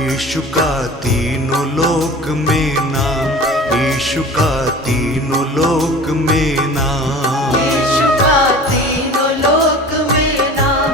यीशु का तीनों लोक में नाम, यीशु का तीनों लोक में नाम। यीशु का तीनों लोक में नाम,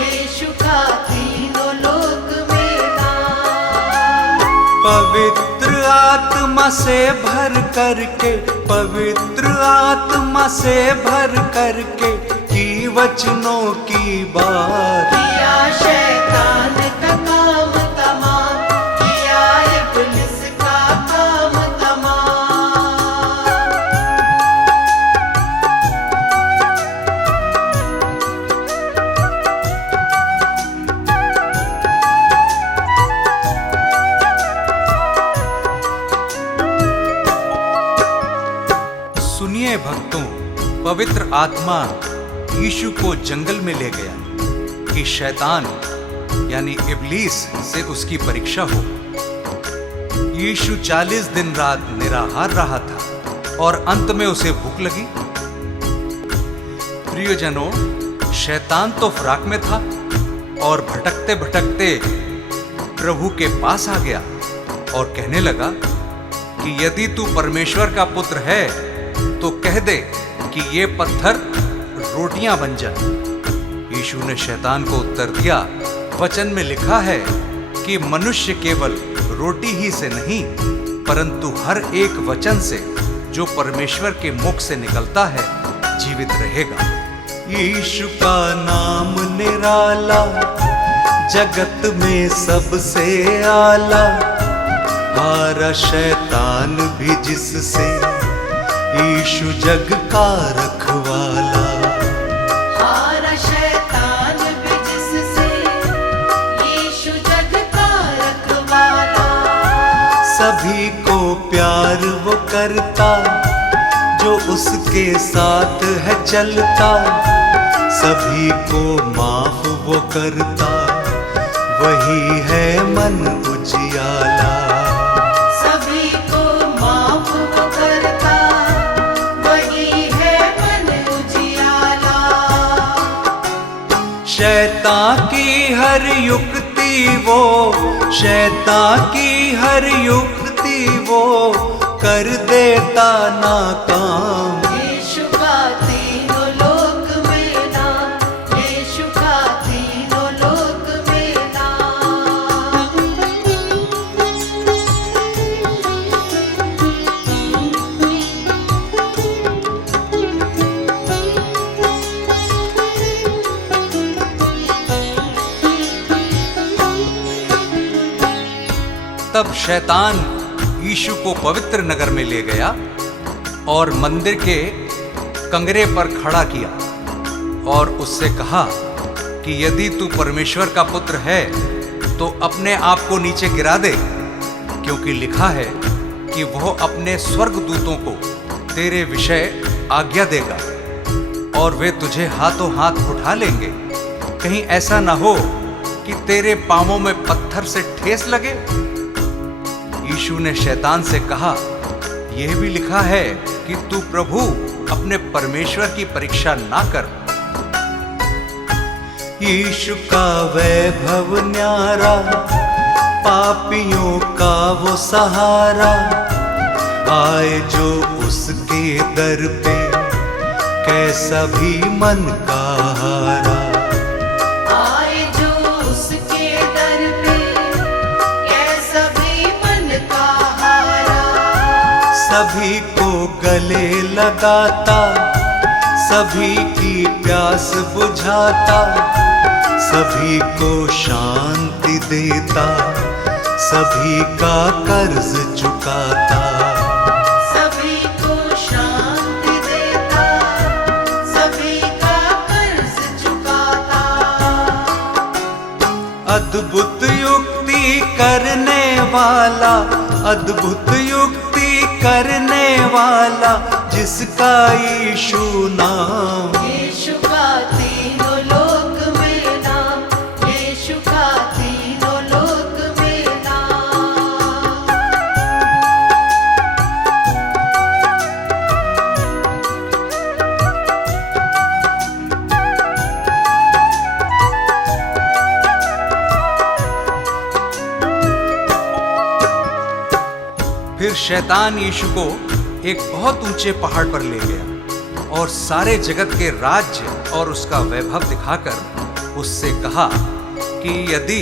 यीशु का तीनों लोक में नाम। पवित्र आत्मा से भर करके, पवित्र आत्मा से भर करके की वचनों की बात। किया शैतान का काम तमाम, किया इब्लिस का काम तमाम। अपने भक्तों पवित्र आत्मा यीशु को जंगल में ले गया कि शैतान यानी इब्लीस से उसकी परीक्षा हो। यीशु 40 दिन रात निराहार रहा था और अंत में उसे भूख लगी। प्रियजनों, शैतान तो फराक में था और भटकते भटकते प्रभु के पास आ गया और कहने लगा कि यदि तू परमेश्वर का पुत्र है तो कह दे कि ये पत्थर रोटियां बन जाए। यीशु ने शैतान को उत्तर दिया, वचन में लिखा है कि मनुष्य केवल रोटी ही से नहीं परंतु हर एक वचन से जो परमेश्वर के मुख से निकलता है जीवित रहेगा। यीशु का नाम निराला, जगत में सबसे आला, हारा शैतान भी जिससे, यीशु जग का रखवाला। हारा शैतान भी जिससे, यीशु जग का रखवाला। सभी को प्यार वो करता जो उसके साथ है चलता, सभी को माफ वो करता वही है मन उजियाला। सभी को माफ वो करता, वही है मन उजियाला। शैतान की हर युक्ति वो, शैतान की हर युक्ति वो कर देता नाकाम। यीशु का तीनों लोक में नाम, यीशु का तीनों लोक में नाम। तब शैतान यीशु को पवित्र नगर में ले गया और मंदिर के कंगरे पर खड़ा किया और उससे कहा कि यदि तू परमेश्वर का पुत्र है तो अपने आप को नीचे गिरा दे, क्योंकि लिखा है कि वह अपने स्वर्गदूतों को तेरे विषय आज्ञा देगा और वे तुझे हाथों हाथ उठा लेंगे, कहीं ऐसा ना हो कि तेरे पांवों में पत्थर से ठेस लगे। यीशु ने शैतान से कहा, यह भी लिखा है कि तू प्रभु अपने परमेश्वर की परीक्षा ना कर। यीशु का वैभव न्यारा, पापियों का वो सहारा, आए जो उसके दर पे कैसा भी मन का हारा। आए जो उसके दर पे, कैसा भी मन का हारा। सभी को गले लगाता, सभी की प्यास बुझाता, सभी को शांति देता, सभी का कर्ज चुकाता। सभी को शांति देता, सभी का कर्ज चुकाता। अद्भुत युक्ति करने वाला, अद्भुत युक्ति करने वाला, जिसका यीशु नाम। यीशु का तीनों लोक में नाम, यीशु का तीनों लोक में नाम। फिर शैतान यीशु को एक बहुत ऊंचे पहाड़ पर ले गया और सारे जगत के राज्य और उसका वैभव दिखाकर उससे कहा कि यदि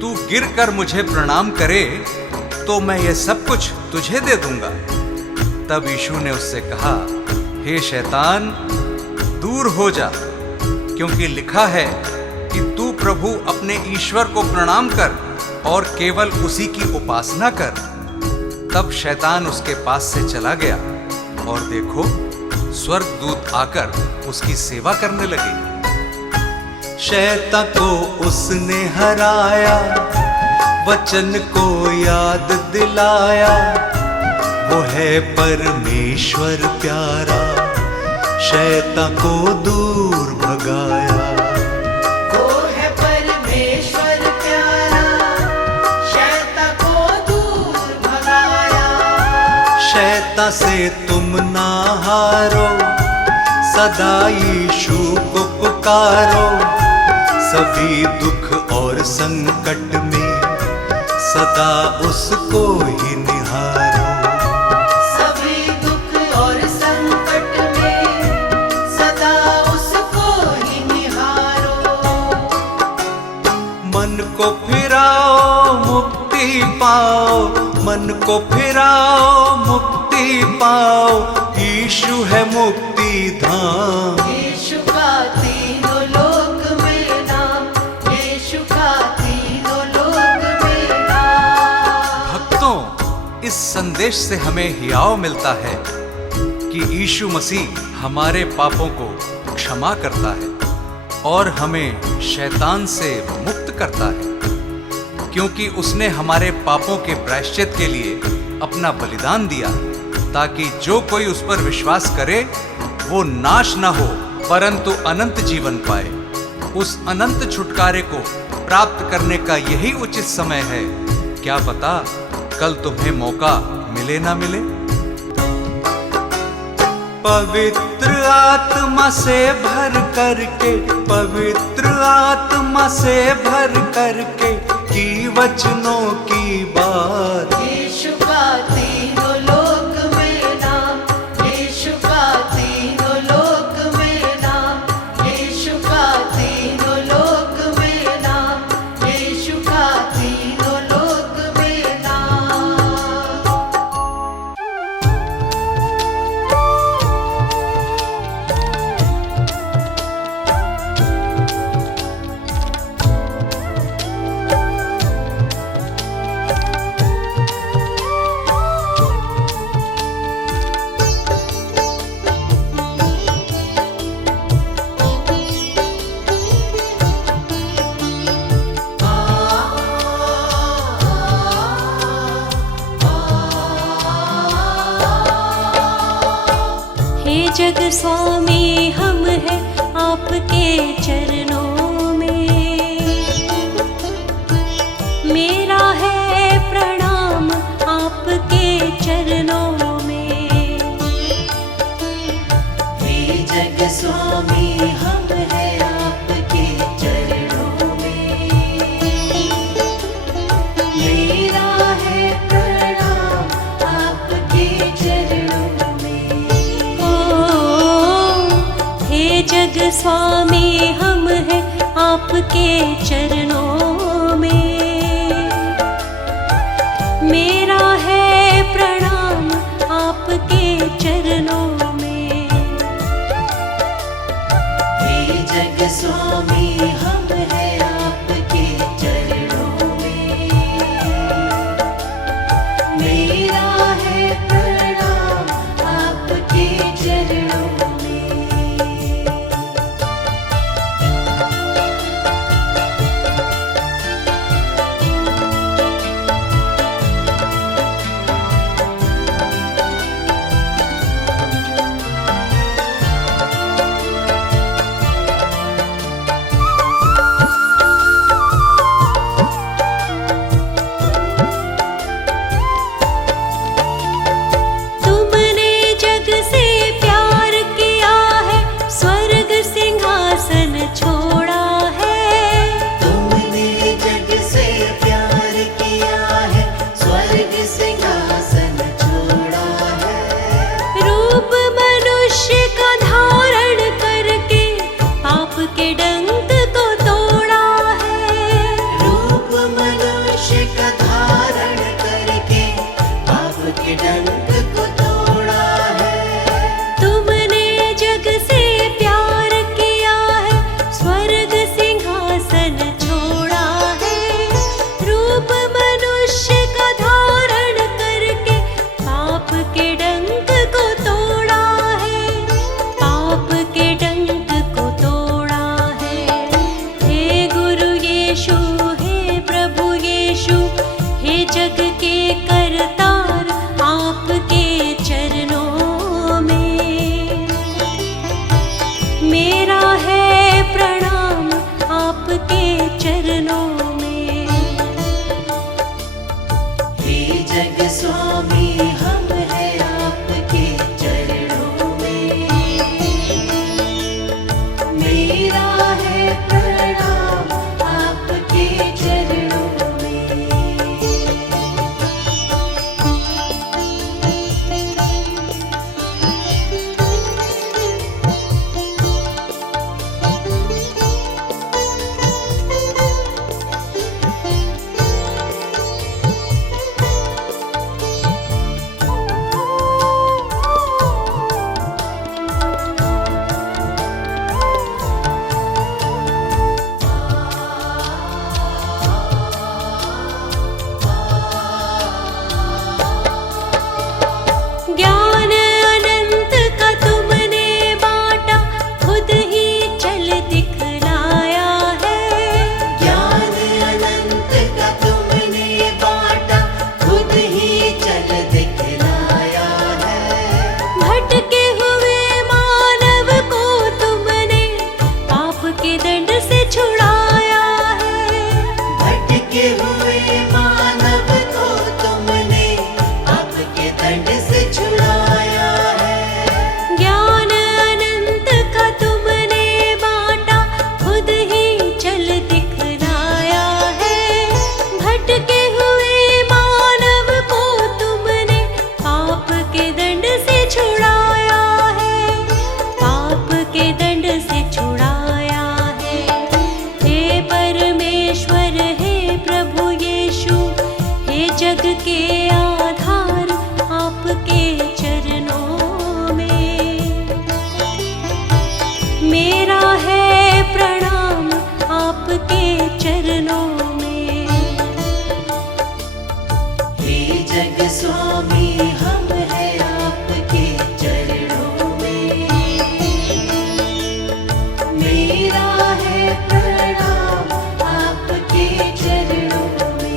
तू गिरकर मुझे प्रणाम करे तो मैं यह सब कुछ तुझे दे दूंगा। तब यीशु ने उससे कहा, हे शैतान, दूर हो जा, क्योंकि लिखा है कि तू प्रभु अपने ईश्वर को प्रणाम कर और केवल उसी की उपासना कर। तब शैतान उसके पास से चला गया और देखो, स्वर्गदूत आकर उसकी सेवा करने लगे। शैतान को उसने हराया, वचन को याद दिलाया, वो है परमेश्वर प्यारा, शैतान को दूर भगाया। वो है परमेश्वर प्यारा, शैतान को दूर भगाया। शैतान से तुम ना हारो, सदा यीशु को पुकारो। सभी दुख और संकट में सदा उसको ही निहारो। सभी दुख और संकट में सदा उसको ही निहारो। मन को फिराओ मुक्ति पाओ, मन को फिराओ मुक्ति पाओ। यीशु है मुक्ति धाम। यीशु का तीनों लोक में नाम, यीशु का तीनों लोक में नाम। भक्तों, इस संदेश से हमें हियाव मिलता है कि यीशु मसीह हमारे पापों को क्षमा करता है और हमें शैतान से मुक्त करता है, क्योंकि उसने हमारे पापों के प्रायश्चित के लिए अपना बलिदान दिया, ताकि जो कोई उस पर विश्वास करे वो नाश न हो परंतु अनंत जीवन पाए। उस अनंत छुटकारे को प्राप्त करने का यही उचित समय है। क्या पता कल तुम्हें मौका मिले ना मिले। पवित्र आत्मा से भर करके, पवित्र आत्मा से भर करके की वचनों की बात। यीशु का तीनों लोक में नाम, यीशु का तीनों लोक में नाम, यीशु का तीनों लोक में नाम, यीशु का तीनों लोक में नाम। हे जग स्वामी हम हैं आपके चरणों में, मेरा है प्रणाम आपके चरणों में। हे जग स्वामी हम हैं आपके चरणों में, मेरा है प्रणाम आपके चरणों में। हे जग स्वामी हम हैं आपके चरणों में, मेरा है प्रणाम आपके चरणों में। हे जग स्वामी हम हैं आपके चरणों में, मेरा है प्रणाम आपके चरणों में। तुमने जग से प्यार किया है, स्वर्ग सिंहासन छोड़ा है। तुमने जग से प्यार किया है, स्वर्ग सिंहासन छोड़ा है। रूप मनुष्य का धारण करके पाप के डंक को तोड़ा है। रूप मनुष्य का धारण करके पाप के डंक को तोड़ा है। तुमने जग से प्यार किया है, स्वर्ग सिंहासन छोड़ा है। रूप मनुष्य का धारण करके पाप के डंक को तोड़ा है, पाप के डंक को तोड़ा है। हे गुरु यीशु, हे प्रभु यीशु, हे जग के करतार आप जग स्वामी हम हैं आपके चरणों में, मेरा है प्रणाम आपके चरणों में। ज्ञान अनंत का तुमने बांटा, खुद ही चल दिखलाया है। ज्ञान अनंत का तुमने बांटा, खुद ही चल दिखलाया है। भटके हुए मानव को तुमने पाप के दंड से छुड़ाया है। भटके हुए मानव को तुमने पाप के दंड से छुड़ाया है। ज्ञान अनंत का तुमने बांटा, खुद ही चल दिखलाया है। भटके हुए मानव को तुमने पाप के दंड से छुड़ाया है, पाप के दंड से छुड़ाया है। हे परमेश्वर, हे प्रभु यीशु, हे जग के आधार, आपके चरणों में मेरा है प्रणाम आपके चरणों में। हे जग स्वामी हम हैं आपके चरणों में, मेरा है प्रणाम आपके चरणों में।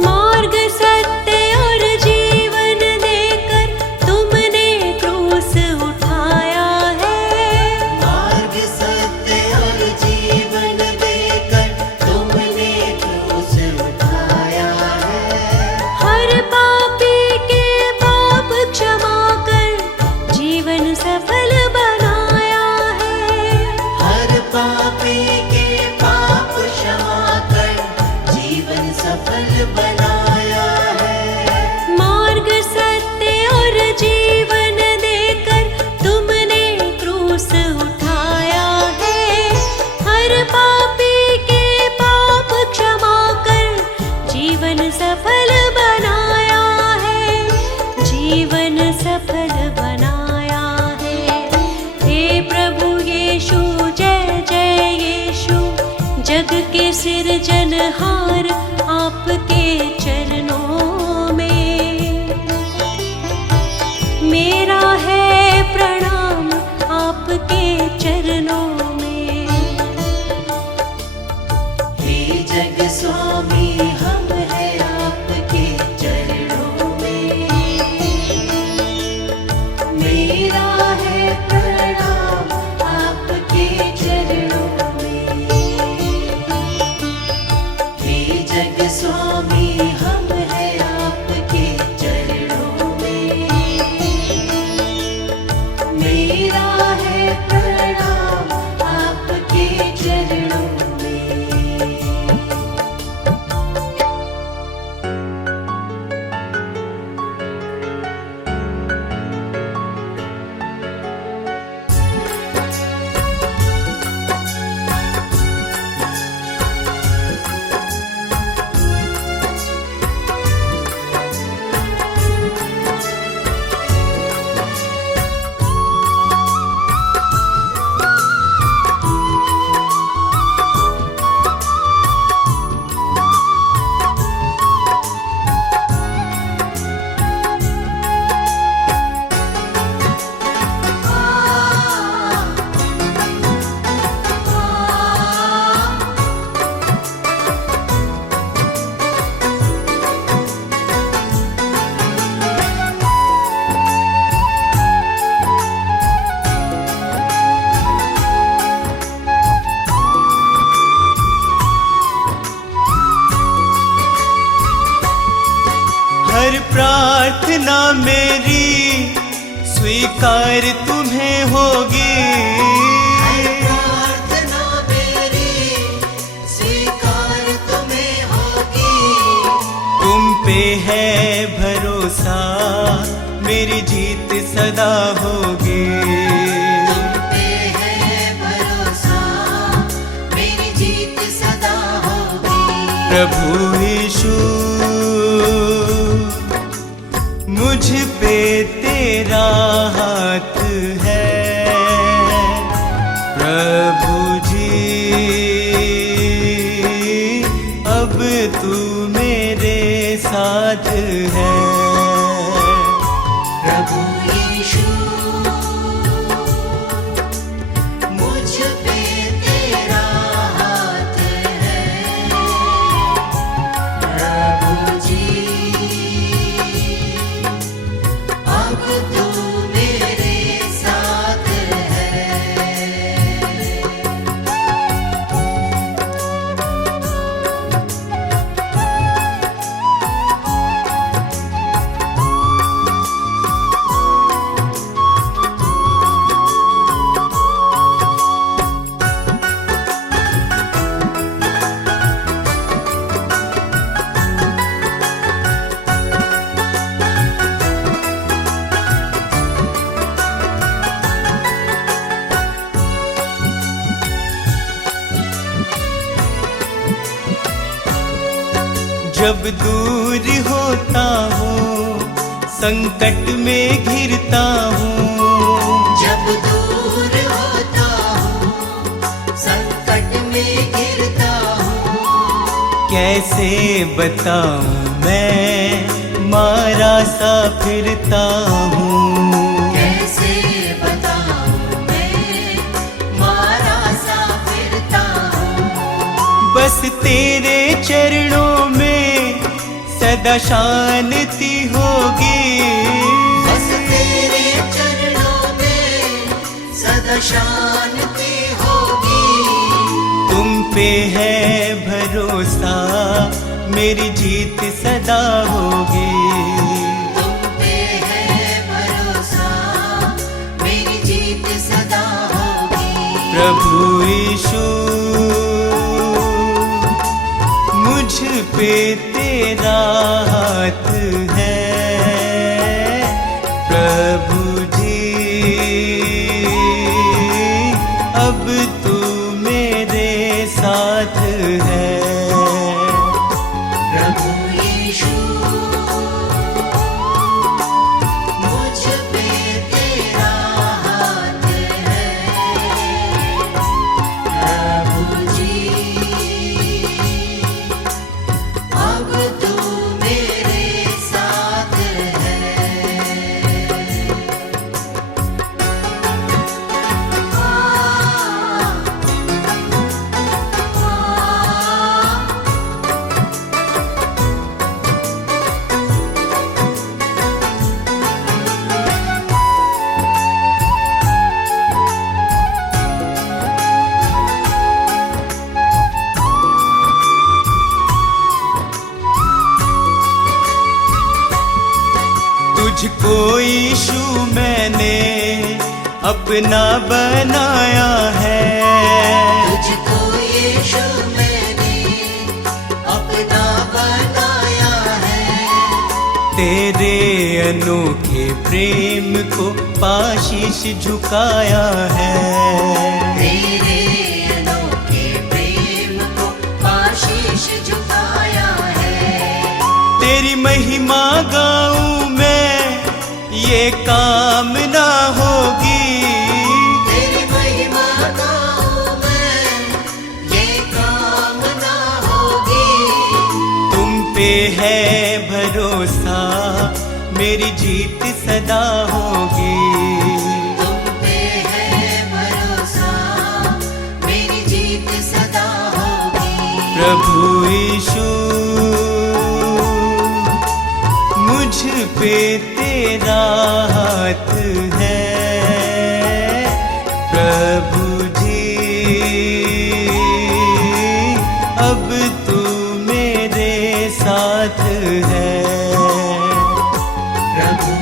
मार्ग सत्य और जीवन देकर तुमने क्रूस उठाया है। मार्ग सत्य और जीवन देकर तुमने क्रूस उठाया है। हर पापी के पाप क्षमा कर जीवन सफल बनाया है। हर पापी के पाप क्षमा कर जीवन सफल बनाया है। मार्ग सत्य और जीवन देकर तुमने क्रूस उठाया है। हर पापी के पाप क्षमा कर जीवन सफल बनाया है, जीवन सफल बनाया है। हे प्रभु यीशु, जय जय यीशु, जग के सिरजनहार आपके चरणों में मेरा है प्रणाम आपके चरणों में। हे जग स्वामी हम हैं आपके चरणों में, मेरा है प्रणाम आपके चरणों में। हे जग स्वामी हम हैं आपके चरणों में, मेरा है प्रणाम आपके चरणों में। मेरी स्वीकार तुम्हें होगी। प्रार्थना मेरी स्वीकार तुम्हें होगी। तुम पे है भरोसा, मेरी जीत सदा होगी। तुम पे है भरोसा, मेरी जीत सदा होगी। प्रभु यीशु मुझ पे तेरा हाथ है। प्रभु जी अब तू मेरे साथ है। प्रभु यीशु मुझ पे तेरा हाथ है। प्रभु जी अब तू मेरे साथ है। जब दूर होता हूँ, संकट में घिरता हूँ। जब दूर होता हूँ, संकट में गिरता हूँ। कैसे बताऊँ मैं मारा सा फिरता हूँ। कैसे बताऊँ मैं मारा सा फिरता हूँ। बस तेरे चरणों में सदा शांति होगी। बस तेरे चरणों में सदा शांति होगी। तुम पे है भरोसा, मेरी जीत सदा होगी। तुम पे है भरोसा, मेरी जीत सदा होगी। प्रभु यीशु मुझ पे तेरा हाथ है। प्रभु जी अब तू मेरे साथ है। प्रभु यीशु मुझ पे तेरा हाथ है। प्रभु जी अब तू मेरे साथ है। तुझको यीशु मैंने अपना बनाया है। तुझको यीशु मैंने अपना बनाया है। तेरे अनोखे प्रेम को पाशीश झुकाया है। तेरे अनोखे प्रेम को पाशीश झुकाया है। तेरी महिमा गाऊं मैं, ये कामना होगी। तेरी महिमा गाऊं मैं, ये कामना होगी। तुम पे है भरोसा, मेरी जीत सदा होगी। तुम पे है भरोसा, मेरी जीत सदा होगी। प्रभु यीशु मुझ पे तेरा हाथ है। प्रभु जी अब तू मेरे साथ है। प्रभु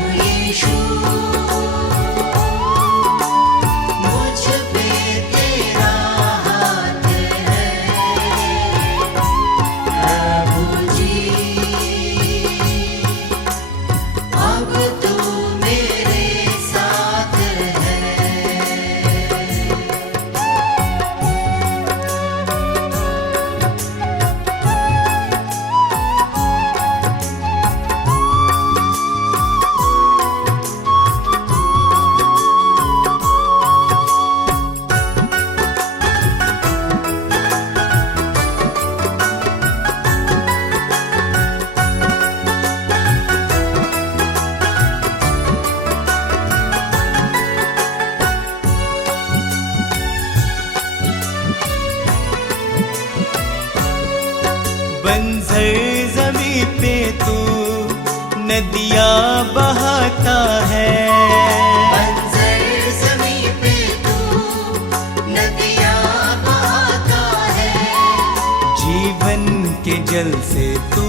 जमीं पे तू नदियाँ बहाता है। बंजर ज़मीं पे तू नदियाँ बहाता है। जीवन के जल से तू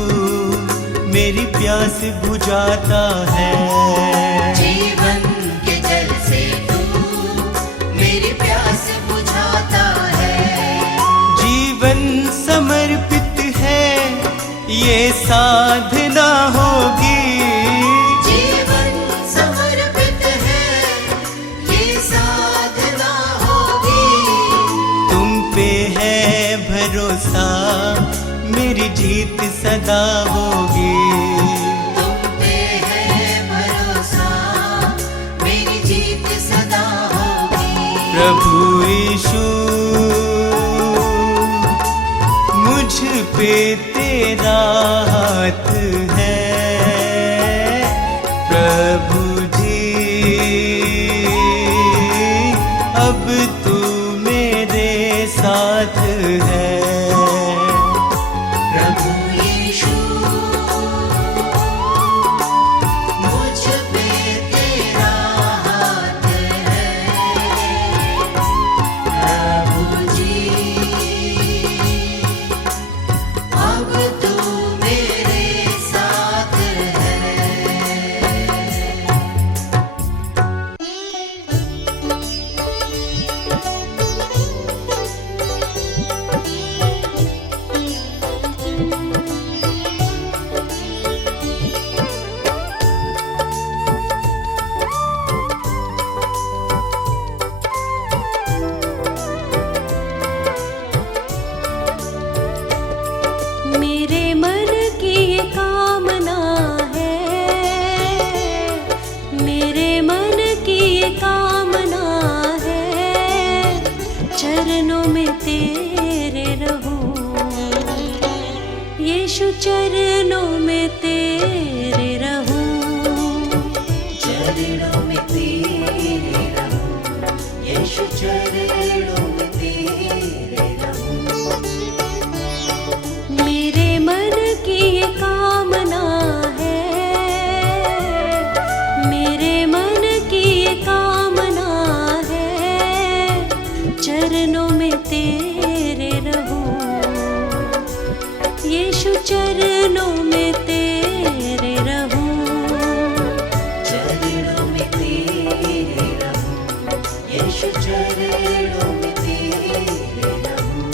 मेरी प्यास बुझाता है। जीवन के जल से तू मेरी प्यास बुझाता है। जीवन समर्पित है ये साधना होगी। जीवन समर्पित है ये साधना होगी। तुम पे है भरोसा मेरी जीत सदा होगी। तुम पे है भरोसा मेरी जीत सदा होगी। प्रभु यीशु मुझ पे तेरा हाथ है। प्रभु जी अब तू मेरे साथ है। प्रभु यीशु मुझ पे तेरा हाथ है। प्रभु जी अब तू मेरे साथ है। मेरे मन की ये कामना है, मेरे मन की ये कामना है, चरणों में तेरे रहूं, यीशु चरणों में तेरे रहूं। चरणों में तेरे रहूं, यीशु चरणों में तेरे रहूं। मेरे मन की ये कामना है, मेरे मन की ये कामना है, चरणों में तेरे रहूं, यीशु चरणों में तेरे रहूं। चरणों में तेरे रहूं, यीशु चरणों में तेरे रहूं।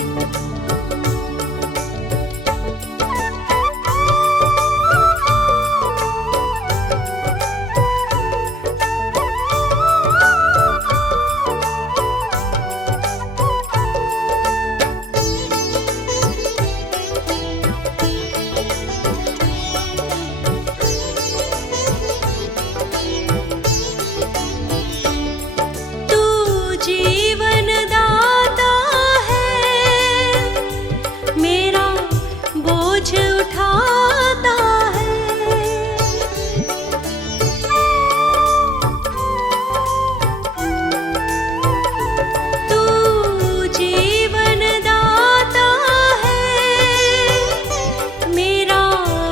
तू जीवन दाता है, मेरा बोझ उठाता है। तू जीवन दाता है, मेरा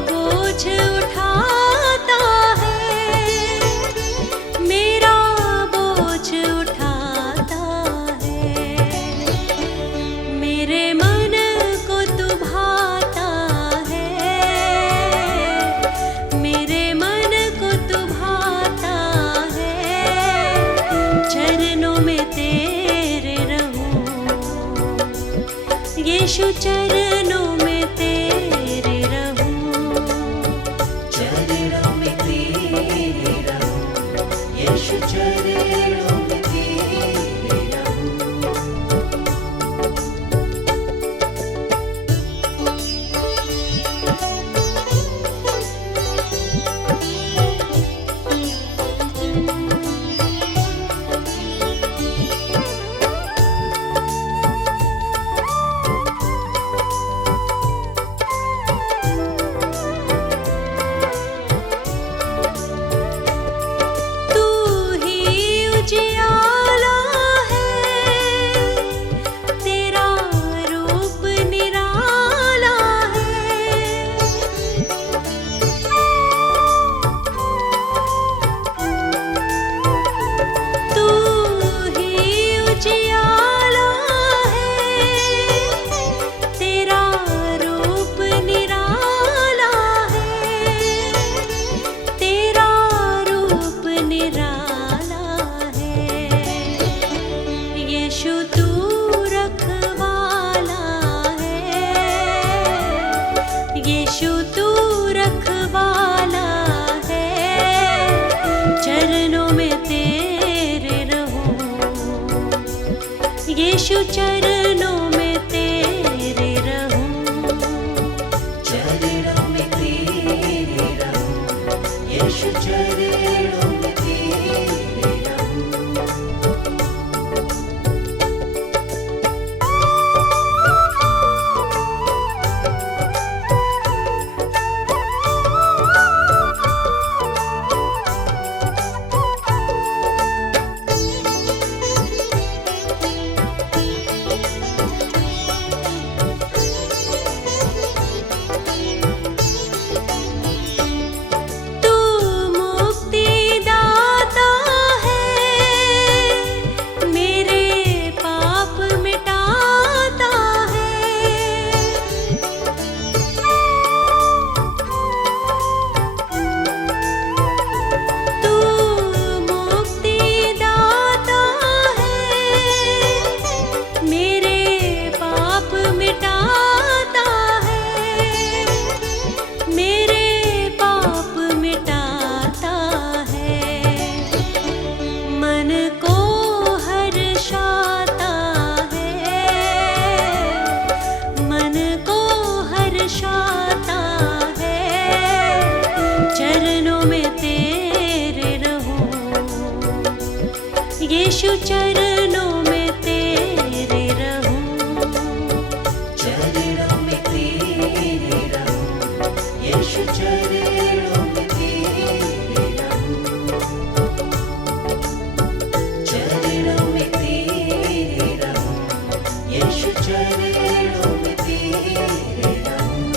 बोझ उठाता है, मेरा बोझ उठाता है। मेरे मन को तू भाता है, मेरे मन को तू भाता है, चरणों में तेरे रहूं, यीशु चरणों में तेरे रहूं। चरणों में तेरे रहूं, यीशु चरणों में तेरे रहूं। यीशु चरणों में तेरे रहूं, चरणों में तेरे रहूं, यीशु चरणों में तेरे रहूं। तू मुक्तिदाता है, मेरे पाप मिटाता है। तू मुक्तिदाता है, मेरे पाप मिटाता है, मेरे पाप मिटाता है। मन को हर्षाता है, मन को हर्षाता है। चरणों में तेरे रहूं, यीशु चरणों में तेरे रहूं, चरणों में तेरे रहूं, यीशु चरणों में तेरे रहूं। चरणों में तेरे रहूं, यीशु चरणों में तेरे रहूं।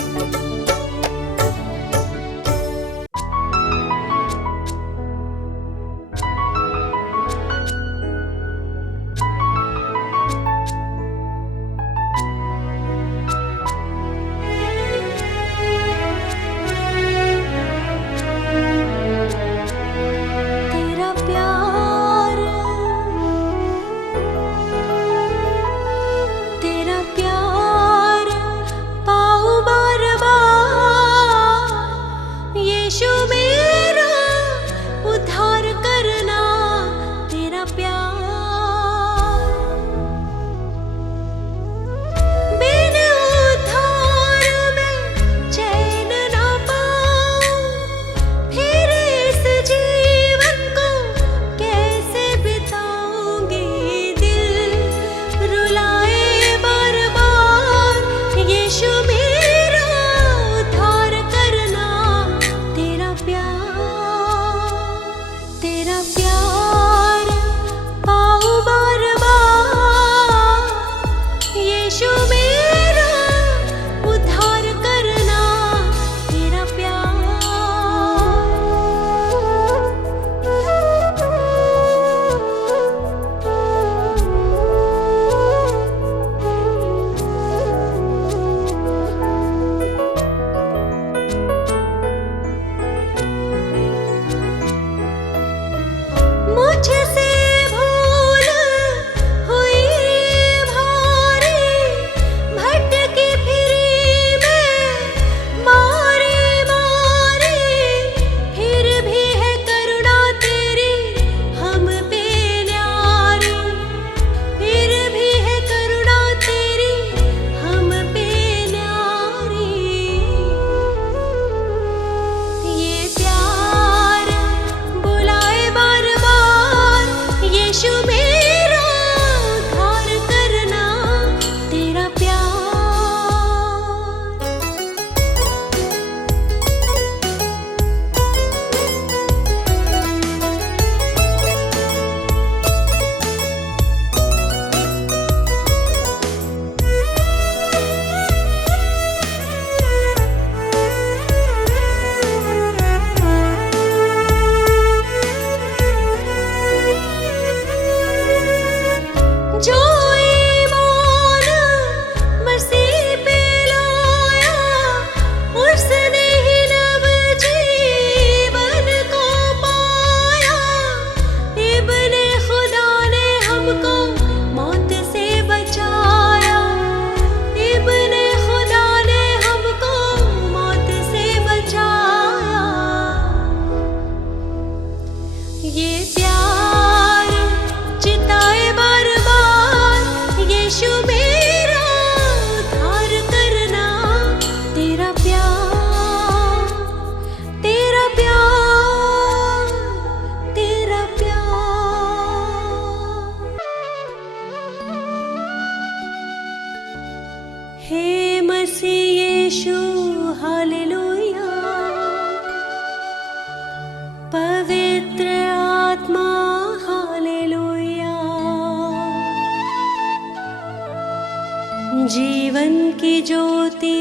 जीवन की ज्योति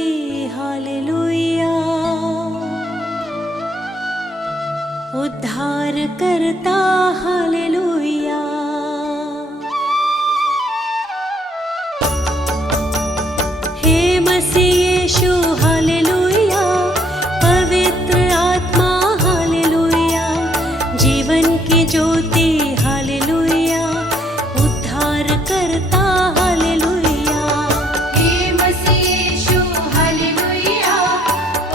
हालेलुया, उद्धार करता हालेलुया। हे मसीह यीशु हालेलुया, पवित्र आत्मा हालेलुया, जीवन की ज्योति हालेलुया, उद्धार करता हालेलुया। हे मसीह यीशु हालेलुया,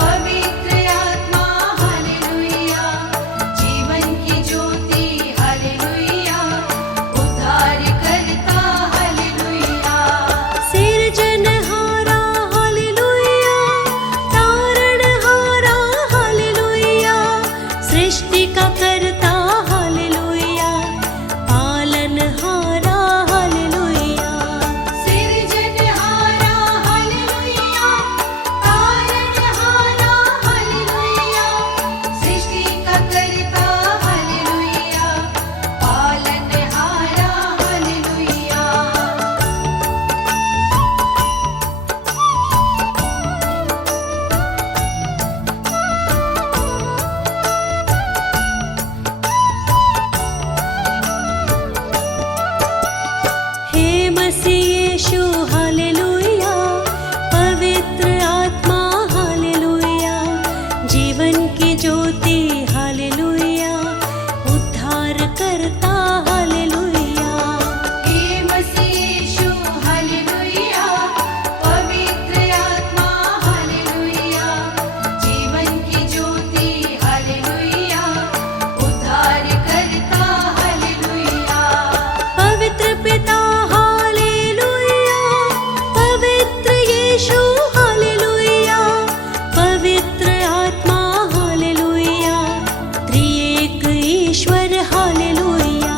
पवित्र आत्मा हालेलुया, जीवन की ज्योति हालेलुया, उद्धार करता हालेलुया। सिरजनहारा हालेलुया, तारणहारा हालेलुया, सृष्टि का करता हालेलुया, पालनहारा हालेलुया। सिरजनहारा हालेलुया, तारणहारा हालेलुया, सृष्टि का करता हालेलुया, पालनहारा हालेलुया। हे मसीह यीशु हालेलुया, पवित्र आत्मा हालेलुया, जीवन की ज्योति हालेलुया, उद्धार करता हालेलुया। हे मसीह यीशु हालेलुया, पवित्र आत्मा हालेलुया, जीवन की ज्योति हालेलुया, उद्धार करता हालेलुया। पवित्र पिता हालेलुया, पवित्र यीशु हालेलुया, पवित्र आत्मा हालेलुया, त्रिएक ईश्वर हालेलुया।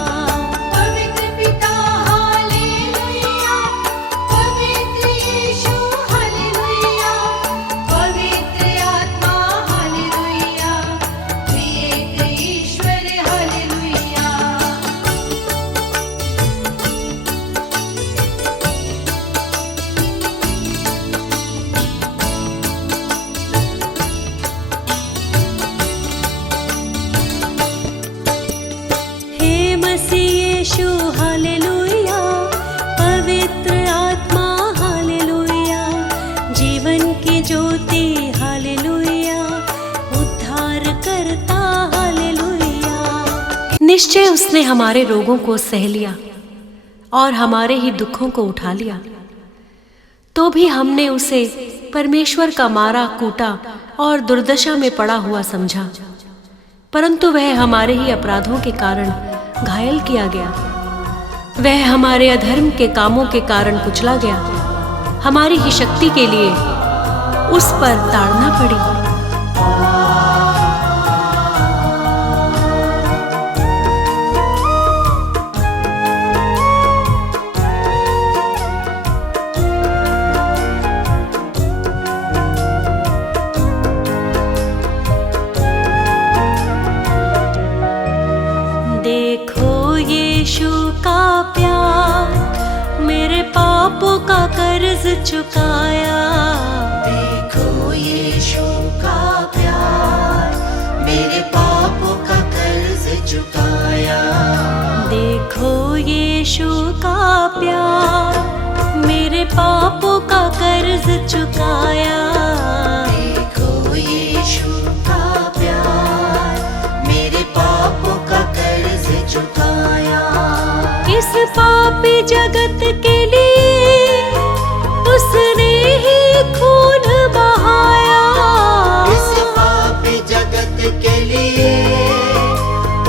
पवित्र पिता हालेलुया, पवित्र यीशु हालेलुया, पवित्र आत्मा हालेलुया, त्रिएक ईश्वर हालेलुया। हे मसीह यीशु हालेलुया, पवित्र आत्मा हालेलुया, जीवन की ज्योति हालेलुया, उद्धार करता हालेलुया। निश्चय उसने हमारे रोगों को सह लिया और हमारे ही दुखों को उठा लिया, तो भी हमने उसे परमेश्वर का मारा कूटा और दुर्दशा में पड़ा हुआ समझा। परंतु वह हमारे ही अपराधों के कारण घायल किया गया, वह हमारे अधर्म के कामों के कारण कुचला गया, हमारी ही शक्ति के लिए उस पर ताड़ना पड़ी। देखो यीशु का प्यार, मेरे पापों का कर्ज चुकाया। देखो यीशु का प्यार, मेरे पापों का कर्ज चुकाया। देखो यीशु का प्यार, मेरे पापों का कर्ज चुकाया। देखो यीशु का प्यार, मेरे पापों का कर्ज चुकाया। इस पापी जगत के लिए उसने ही खून बहाया। इस पापी जगत के लिए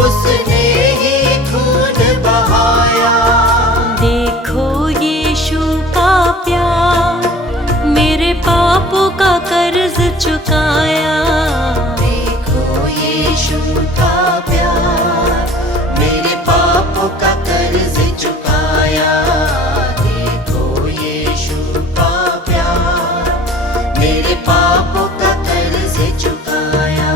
उसने ही खून बहाया। देखो यीशु का प्यार, मेरे पापों का कर्ज चुकाया। देखो यीशु का प्यार, मेरे पापों का कर्ज चुकाया। देखो यीशु का प्यार, मेरे पापों का कर्ज चुकाया।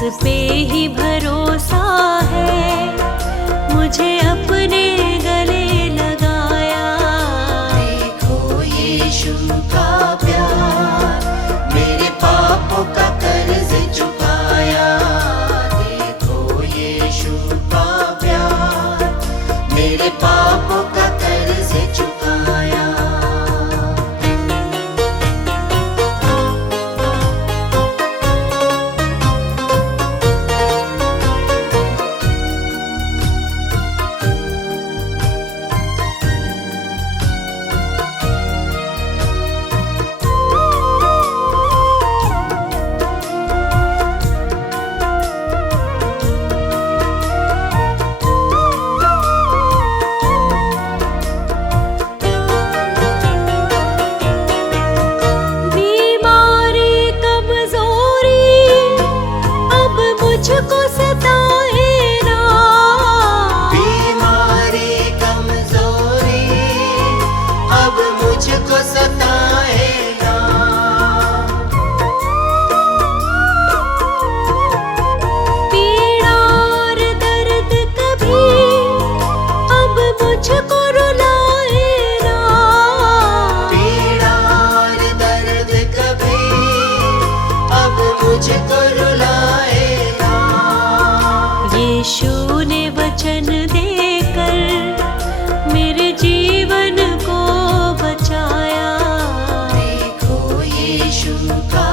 पे ही भरोसा है, मुझे अपने गले लगाया। देखो यीशु का प्यार, मेरे पापों का कर्ज चुकाया। देखो यीशु का प्यार, मेरे पापों का कर्ज चुकाया। बीमारी कमजोरी अब मुझको सताए ना, बीमारी कमजोरी अब मुझको सताए ना। पीड़ा और दर्द कभी अब मुझको रुलाए ना। पीड़ा और दर्द कभी अब मुझको रुलाए ना। यीशु ने वचन देकर मेरे जीवन को बचाया। देखो यीशु का